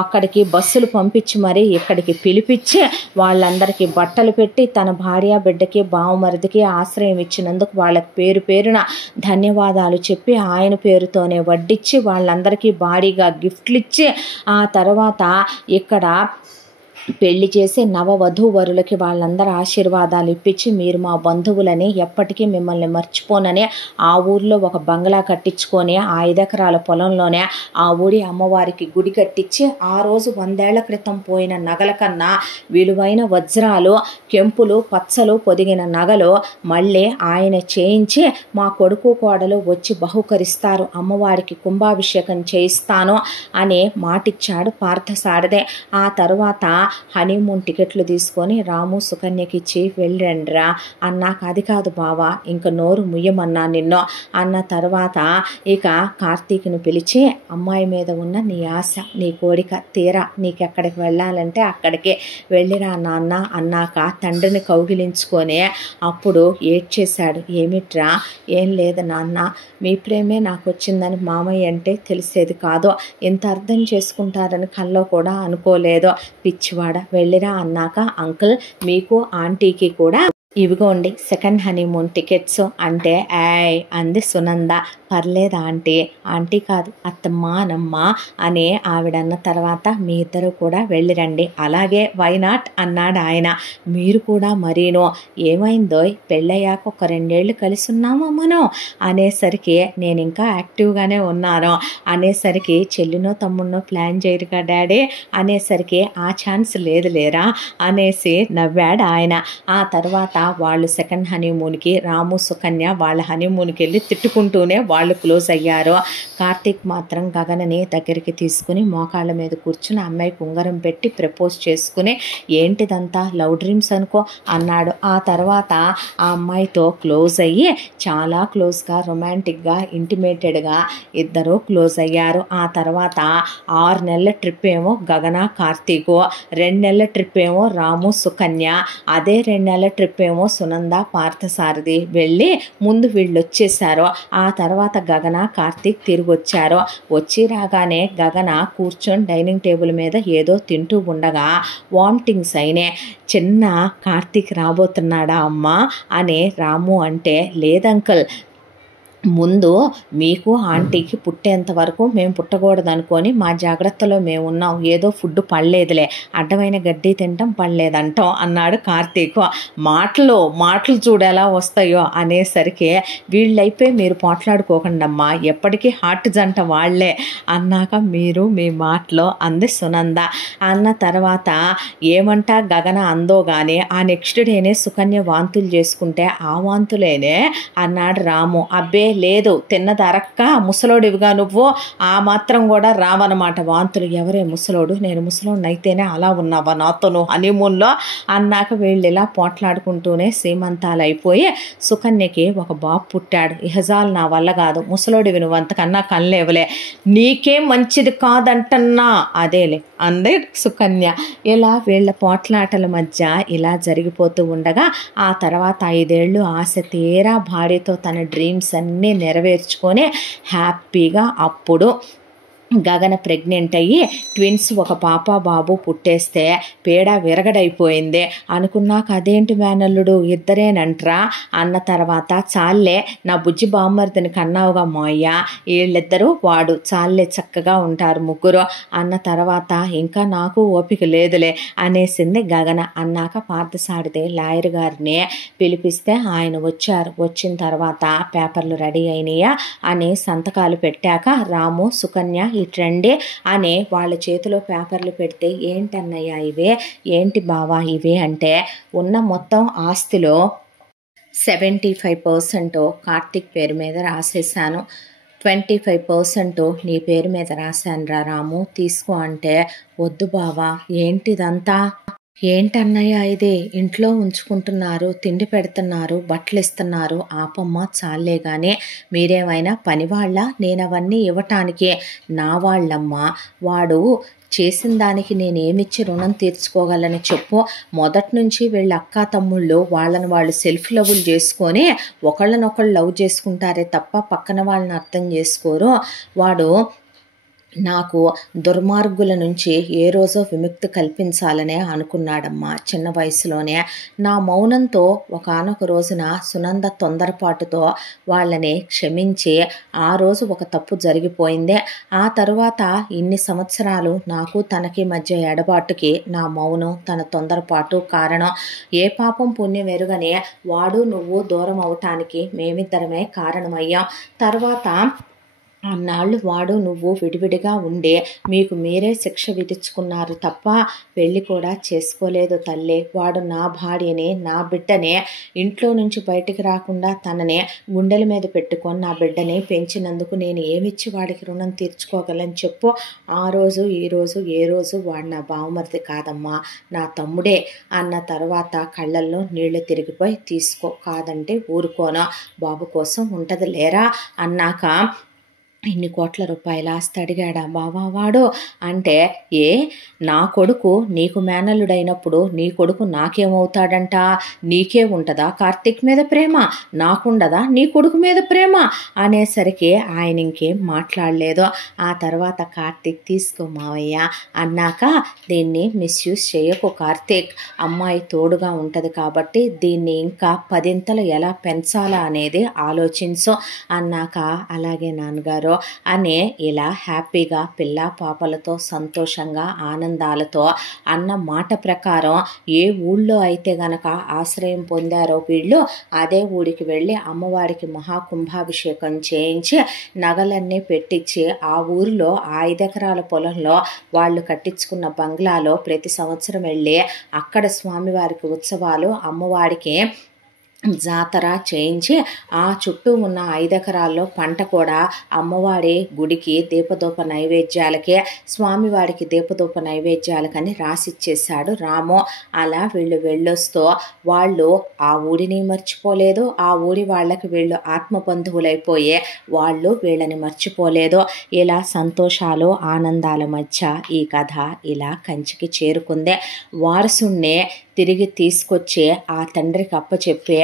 అక్కడికి బస్సులు పంపించి మరీ ఇక్కడికి పిలిపించి వాళ్ళందరికీ బట్టలు పెట్టి, తన భార్య బిడ్డకి బావమరిదికి ఆశ్రయం ఇచ్చినందుకు వాళ్ళకి పేరు పేరున ధన్యవాదాలు చెప్పి, ఆయన పేరుతోనే వడ్డిచ్చి, వాళ్ళందరికీ భారీగా గిఫ్ట్లు ఇచ్చి, ఆ తర్వాత ఇక్కడ పెళ్లి చేసి నవవధూవరులకి వాళ్ళందరూ ఆశీర్వాదాలు ఇప్పించి, మీరు మా బంధువులని, ఎప్పటికీ మిమ్మల్ని మర్చిపోనని ఆ ఊర్లో ఒక బంగ్లా కట్టించుకొని, 5 ఎకరాల పొలంలోనే ఆ ఊరి అమ్మవారికి గుడి కట్టించి, ఆ రోజు 100 ఏళ్ల క్రితం పోయిన నగల కన్నా విలువైన వజ్రాలు, కెంపులు, పచ్చలు పొదిగిన నగలు మళ్ళీ ఆయన చేయించి, మా కొడుకు కోడలు వచ్చి బహుకరిస్తారు, అమ్మవారికి కుంభాభిషేకం చేయిస్తాను అని మాటిచ్చాడు పార్థసారథి. ఆ తర్వాత హనీమూన్ టికెట్లు తీసుకొని రాము సుకన్యకి ఇచ్చి వెళ్ళండిరా అన్నాక, అది కాదు బావా, ఇంక నోరు ముయ్యమన్నా నిన్ను అన్న తర్వాత ఇక కార్తీక్ను పిలిచి, అమ్మాయి మీద ఉన్న నీ ఆశ, నీ కోరిక తీరా నీకెక్కడికి వెళ్ళాలంటే అక్కడికి వెళ్ళిరా నాన్న అన్నాక తండ్రిని కౌగిలించుకొని అప్పుడు ఏడ్చేశాడు. ఏమిట్రా? ఏం లేదు నాన్న, మీ ప్రేమే నాకు వచ్చిందని మామయ్య అంటే తెలిసేది కాదు, ఇంత అర్థం చేసుకుంటారని కల్లో కూడా అనుకోలేదు, పిచ్చివాడ వెళ్ళిరా అన్నాక, అంకుల్ మీకు ఆంటీకి కూడా ఇవిగోండి సెకండ్ హనీమూన్ టికెట్స్ అంటే, ఏయ్ అంది సునంద. పర్లేదు ఆంటీ, ఆంటీ కాదు అత్తమ్మ అనమ్మ అని ఆవిడన్న తర్వాత, మీ ఇద్దరు కూడా వెళ్ళిరండి. అలాగే వై నాట్ అన్నాడు ఆయన. మీరు కూడా మరీనో, ఏమైందో పెళ్ళయ్యాక ఒక 2 ఏళ్ళు కలిసి ఉన్నామో మనం అనేసరికి, నేను ఇంకా యాక్టివ్గానే ఉన్నాను అనేసరికి, చెల్లినో తమ్ముడినో ప్లాన్ చేయరుగా డాడీ అనేసరికి, ఆ ఛాన్స్ లేదు లేరా అనేసి నవ్వాడు ఆయన. ఆ తర్వాత వాళ్ళు సెకండ్ హనీమూన్కి, రాము సుకన్య వాళ్ళ హనీమూన్కి వెళ్ళి తిట్టుకుంటూనే వాళ్ళు క్లోజ్ అయ్యారు. కార్తీక్ మాత్రం గగనని దగ్గరికి తీసుకుని మోకాళ్ళ మీద కూర్చుని అమ్మాయికి ఉంగరం పెట్టి ప్రపోజ్ చేసుకుని, ఏంటిదంతా లవ్ డ్రీమ్స్ అనుకో అన్నాడు. ఆ తర్వాత ఆ అమ్మాయితో క్లోజ్ అయ్యి చాలా క్లోజ్గా, రొమాంటిక్గా, ఇంటిమేటెడ్గా ఇద్దరు క్లోజ్ అయ్యారు. ఆ తర్వాత 6 నెలల ట్రిప్ ఏమో గగన కార్తీకు, 2 నెలల ట్రిప్ ఏమో రాము సుకన్య, అదే 2 నెలల ట్రిప్ ఏమో ఏమో సునంద పార్థసారథి వెళ్ళి ముందు వీళ్ళు వచ్చేసారు. ఆ తర్వాత గగన కార్తీక్ తిరిగి వచ్చారు. వచ్చి రాగానే గగన కూర్చొని డైనింగ్ టేబుల్ మీద ఏదో తింటూ ఉండగా వామిటింగ్స్ అయినాయి. చిన్న కార్తీక్ రాబోతున్నాడా అమ్మా అని రాము అంటే, లేదంకల్, ముందు మీకు ఆంటీకి పుట్టేంత వరకు మేము పుట్టకూడదు అనుకొని మా జాగ్రత్తలో మేము ఉన్నాం. ఏదో ఫుడ్ పడలేదులే, అడ్డమైన గడ్డి తింటాం, పడలేదంటాం అన్నాడు కార్తీక్. మాటలు చూడు ఎలా వస్తాయో అనేసరికి వీళ్ళైపోయి మీరు పోట్లాడుకోకండమ్మా, ఎప్పటికీ హార్ట్ జంట వాళ్లే అన్నాక మీరు మీ మాటలో అంది సునంద. అన్న తర్వాత ఏమంటా గగన అందో కానీ ఆ నెక్స్ట్ డేనే సుకన్య వాంతులు చేసుకుంటే ఆ వాంతులేనే అన్నాడు రాము. అబ్బే లేదు, తిన్నది అరక్క ముసలోడివిగా నువ్వు ఆ మాత్రం కూడా రావన్నమాట వాంతులు. ఎవరే ముసలోడు? నేను ముసలోడిని అయితేనే అలా ఉన్నావా నాతో నువ్వు హనీమూన్లో అన్నాక వీళ్ళు ఇలా పోట్లాడుకుంటూనే సీమంతాలు అయిపోయి సుకన్యకి ఒక బాబు పుట్టాడు. ఇహజాలు నా వల్ల కాదు, ముసలోడివి నువ్వు అంతకన్నా కనలేవులే, నీకేం మంచిది కాదంటన్నా అదేలే అందే సుకన్య. ఇలా వీళ్ళ పోట్లాటల మధ్య ఇలా జరిగిపోతూ ఉండగా ఆ తర్వాత 5 ఏళ్ళు ఆశ తీరా భార్యతో తన డ్రీమ్స్ అన్నీ నెరవేర్చుకొని హ్యాపీగా అప్పుడు గగన ప్రెగ్నెంట్ అయ్యి ట్విన్స్ ఒక పాప బాబు పుట్టేస్తే పేడ విరగడైపోయింది. అనుకున్నాక అదేంటి మేనల్లుడు ఇద్దరేనంట్రా అన్న తర్వాత, చాలే నా బుజ్జి బామ్మర్దిని కన్నావుగా మాయ్య, వీళ్ళిద్దరూ వాడు చాలే చక్కగా ఉంటారు ముగ్గురు అన్న తర్వాత ఇంకా నాకు ఓపిక లేదులే అనేసింది గగన. అన్నాక పార్థసారథి లాయర్ గారిని పిలిపిస్తే ఆయన వచ్చారు. వచ్చిన తర్వాత పేపర్లు రెడీ అయినాయా అని సంతకాలు పెట్టాక రాము సుకన్య ఇట్రండి అని వాళ్ళ చేతిలో పేపర్లు పెడితే, ఏంటన్నయ్య ఇవే, ఏంటి బావా ఇవే అంటే, ఉన్న మొత్తం ఆస్తిలో 75% కార్తీక్ పేరు మీద రాసేసాను, 25% నీ పేరు మీద రాశాను రా రాము, తీసుకో అంటే, వద్దు బావా ఏంటిదంతా, ఏంటన్నయ్య ఇది, ఇంట్లో ఉంచుకుంటున్నారు, తిండి పెడుతున్నారు, బట్టలు ఇస్తున్నారు, ఆపమ్మ చాలే గానే, మీరేమైనా పనివాళ్ళ, నేను అవన్నీ ఇవ్వటానికి నా వాళ్ళమ్మా, వాడు చేసిన దానికి నేనేమిచ్చి రుణం తీర్చుకోగలని చెప్పు. మొదటి నుంచి వీళ్ళ అక్క తమ్ముళ్ళు వాళ్ళని వాళ్ళు సెల్ఫ్ లవ్లు చేసుకొని ఒకళ్ళనొకళ్ళు లవ్ చేసుకుంటారే తప్ప పక్కన వాళ్ళని అర్థం చేసుకోరు. వాడు నాకు దుర్మార్గుల నుంచి ఏ రోజో విముక్తి కల్పించాలనే అనుకున్నాడమ్మా చిన్న వయసులోనే. నా మౌనంతో ఒకానొక రోజున సునంద తొందరపాటుతో వాళ్ళని క్షమించి ఆ రోజు ఒక తప్పు జరిగిపోయిందే. ఆ తరువాత ఇన్ని సంవత్సరాలు నాకు తనకి మధ్య ఎడబాటుకి నా మౌనం, తన తొందరపాటు కారణం. ఏ పాపం పుణ్యం ఎరుగనే వాడు నువ్వు దూరం అవటానికి మేమిద్దరమే కారణమయ్యాం. తర్వాత అన్నాళ్ళు వాడు నువ్వు విడివిడిగా ఉండే మీకు మీరే శిక్ష విధించుకున్నారు తప్ప పెళ్ళి కూడా చేసుకోలేదు తల్లి. వాడు నా భార్యనే, నా బిడ్డనే, ఇంట్లో నుంచి బయటికి రాకుండా తననే గుండెల మీద పెట్టుకొని నా బిడ్డని పెంచినందుకు నేను ఏమిచ్చి వాడికి రుణం తీర్చుకోగలని చెప్పు. ఆ రోజు ఈ రోజు ఏ రోజు వాడు నా బావమరిది కాదమ్మా, నా తమ్ముడే అన్న తర్వాత కళ్ళల్లో నీళ్లు తిరిగిపోయి, తీసుకో కాదంటే ఊరుకోను, బాబు కోసం ఉంటది లేరా అన్నాక, ఇన్ని కోట్ల రూపాయల ఆస్తి అడిగాడా బావా వాడు అంటే, ఏ నా కొడుకు నీకు మేనల్లుడైనప్పుడు నీ కొడుకు నాకేమవుతాడంట, నీకే ఉంటుందా కార్తీక్ మీద ప్రేమ, నాకుండదా నీ కొడుకు మీద ప్రేమ అనేసరికి ఆయన ఇంకేం మాట్లాడలేదు. ఆ తర్వాత కార్తీక్ తీసుకో మావయ్య అన్నాక, దీన్ని మిస్యూజ్ చేయకు కార్తీక్, అమ్మాయి తోడుగా ఉంటుంది కాబట్టి దీన్ని ఇంకా 10 ఎలా పెంచాలా అనేది ఆలోచించు అన్నాక, అలాగే నాన్నగారు అని ఇలా హ్యాపీగా పిల్ల పాపలతో సంతోషంగా ఆనందాలతో అన్న మాట ప్రకారం ఏ ఊళ్ళో అయితే గనక ఆశ్రయం పొందారో వీళ్ళు అదే ఊరికి వెళ్ళి అమ్మవారికి మహాకుంభాభిషేకం చేయించి నగలన్నీ పెట్టించి ఆ ఊరిలో 5 ఎకరాల పొలంలో వాళ్ళు కట్టించుకున్న బంగ్లాలో ప్రతి సంవత్సరం వెళ్ళి అక్కడ స్వామివారికి ఉత్సవాలు, అమ్మవారికి జాతర చేయించి ఆ చుట్టూ ఉన్న 5 ఎకరాల్లో పంట కూడా అమ్మవారి గుడికి దీపదూప నైవేద్యాలకే, స్వామివారికి దీపదూప నైవేద్యాలకని రాసిచ్చేశాడు రాము. అలా వీళ్ళు వెళ్ళొస్తూ వాళ్ళు ఆ ఊరిని మర్చిపోలేదు, ఆ ఊరి వాళ్ళకి వీళ్ళు ఆత్మబంధువులైపోయే వాళ్ళు వీళ్ళని మర్చిపోలేదు. ఇలా సంతోషాలు ఆనందాల మధ్య ఈ కథ ఇలా కంచికి చేరుకుందే. వారసుణ్ణి తిరిగి తీసుకొచ్చి ఆ తండ్రికి అప్పచెప్పి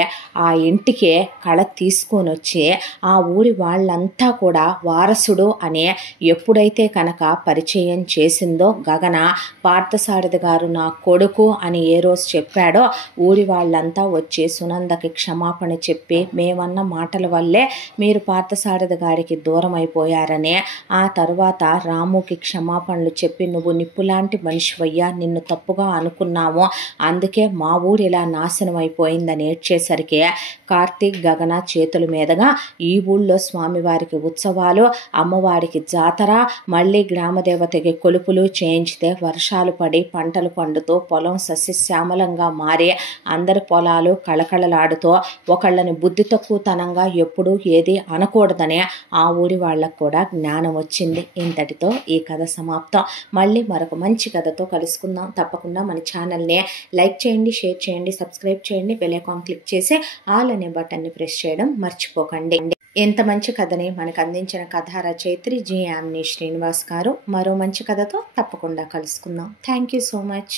ఆ ఇంటికి కళ తీసుకొని వచ్చి ఆ ఊరి వాళ్ళంతా కూడా వారసుడు అనే ఎప్పుడైతే కనుక పరిచయం చేసిందో గగన, పార్థసారథి గారు నా కొడుకు అని ఏ రోజు చెప్పాడో ఊరి వాళ్ళంతా వచ్చి సునందకి క్షమాపణ చెప్పి మేమన్న మాటల వల్లే మీరు పార్థసారథి గారికి దూరం అయిపోయారని, ఆ తర్వాత రాముకి క్షమాపణలు చెప్పి నువ్వు నిప్పులాంటి మనిషివయ్యా, నిన్ను తప్పుగా అనుకున్నాము, అందుకే మా ఊరు ఇలా నాశనం అయిపోయిందని ఏడ్చేసరికి కార్తీక్ గగన చేతుల మీదుగా ఈ ఊళ్ళో స్వామివారికి ఉత్సవాలు, అమ్మవారికి జాతర, మళ్ళీ గ్రామదేవతకి కొలుపులు చేయించితే వర్షాలు పడి పంటలు పండుతూ పొలం సస్యశ్యామలంగా మారి అందరి పొలాలు కళకళలాడుతూ ఒకళ్ళని బుద్ధి తక్కువతనంగా ఎప్పుడూ ఏది అనకూడదనే ఆ ఊరి వాళ్ళకు కూడా జ్ఞానం వచ్చింది. ఇంతటితో ఈ కథ సమాప్తం. మళ్ళీ మరొక మంచి కథతో కలుసుకుందాం. తప్పకుండా మన ఛానల్ని లైక్ చేయండి, షేర్ చేయండి, సబ్స్క్రైబ్ చేయండి, బెల్ ఐకాన్ క్లిక్ చేసి ఆల్ అనే బటన్ని ప్రెస్ చేయడం మర్చిపోకండి. ఎంత మంచి కథని మనకు అందించిన కథా రచయిత్రి జి. యామిని శ్రీనివాస్ గారు. మరో మంచి కథతో తప్పకుండా కలుసుకుందాం. Thank you so much.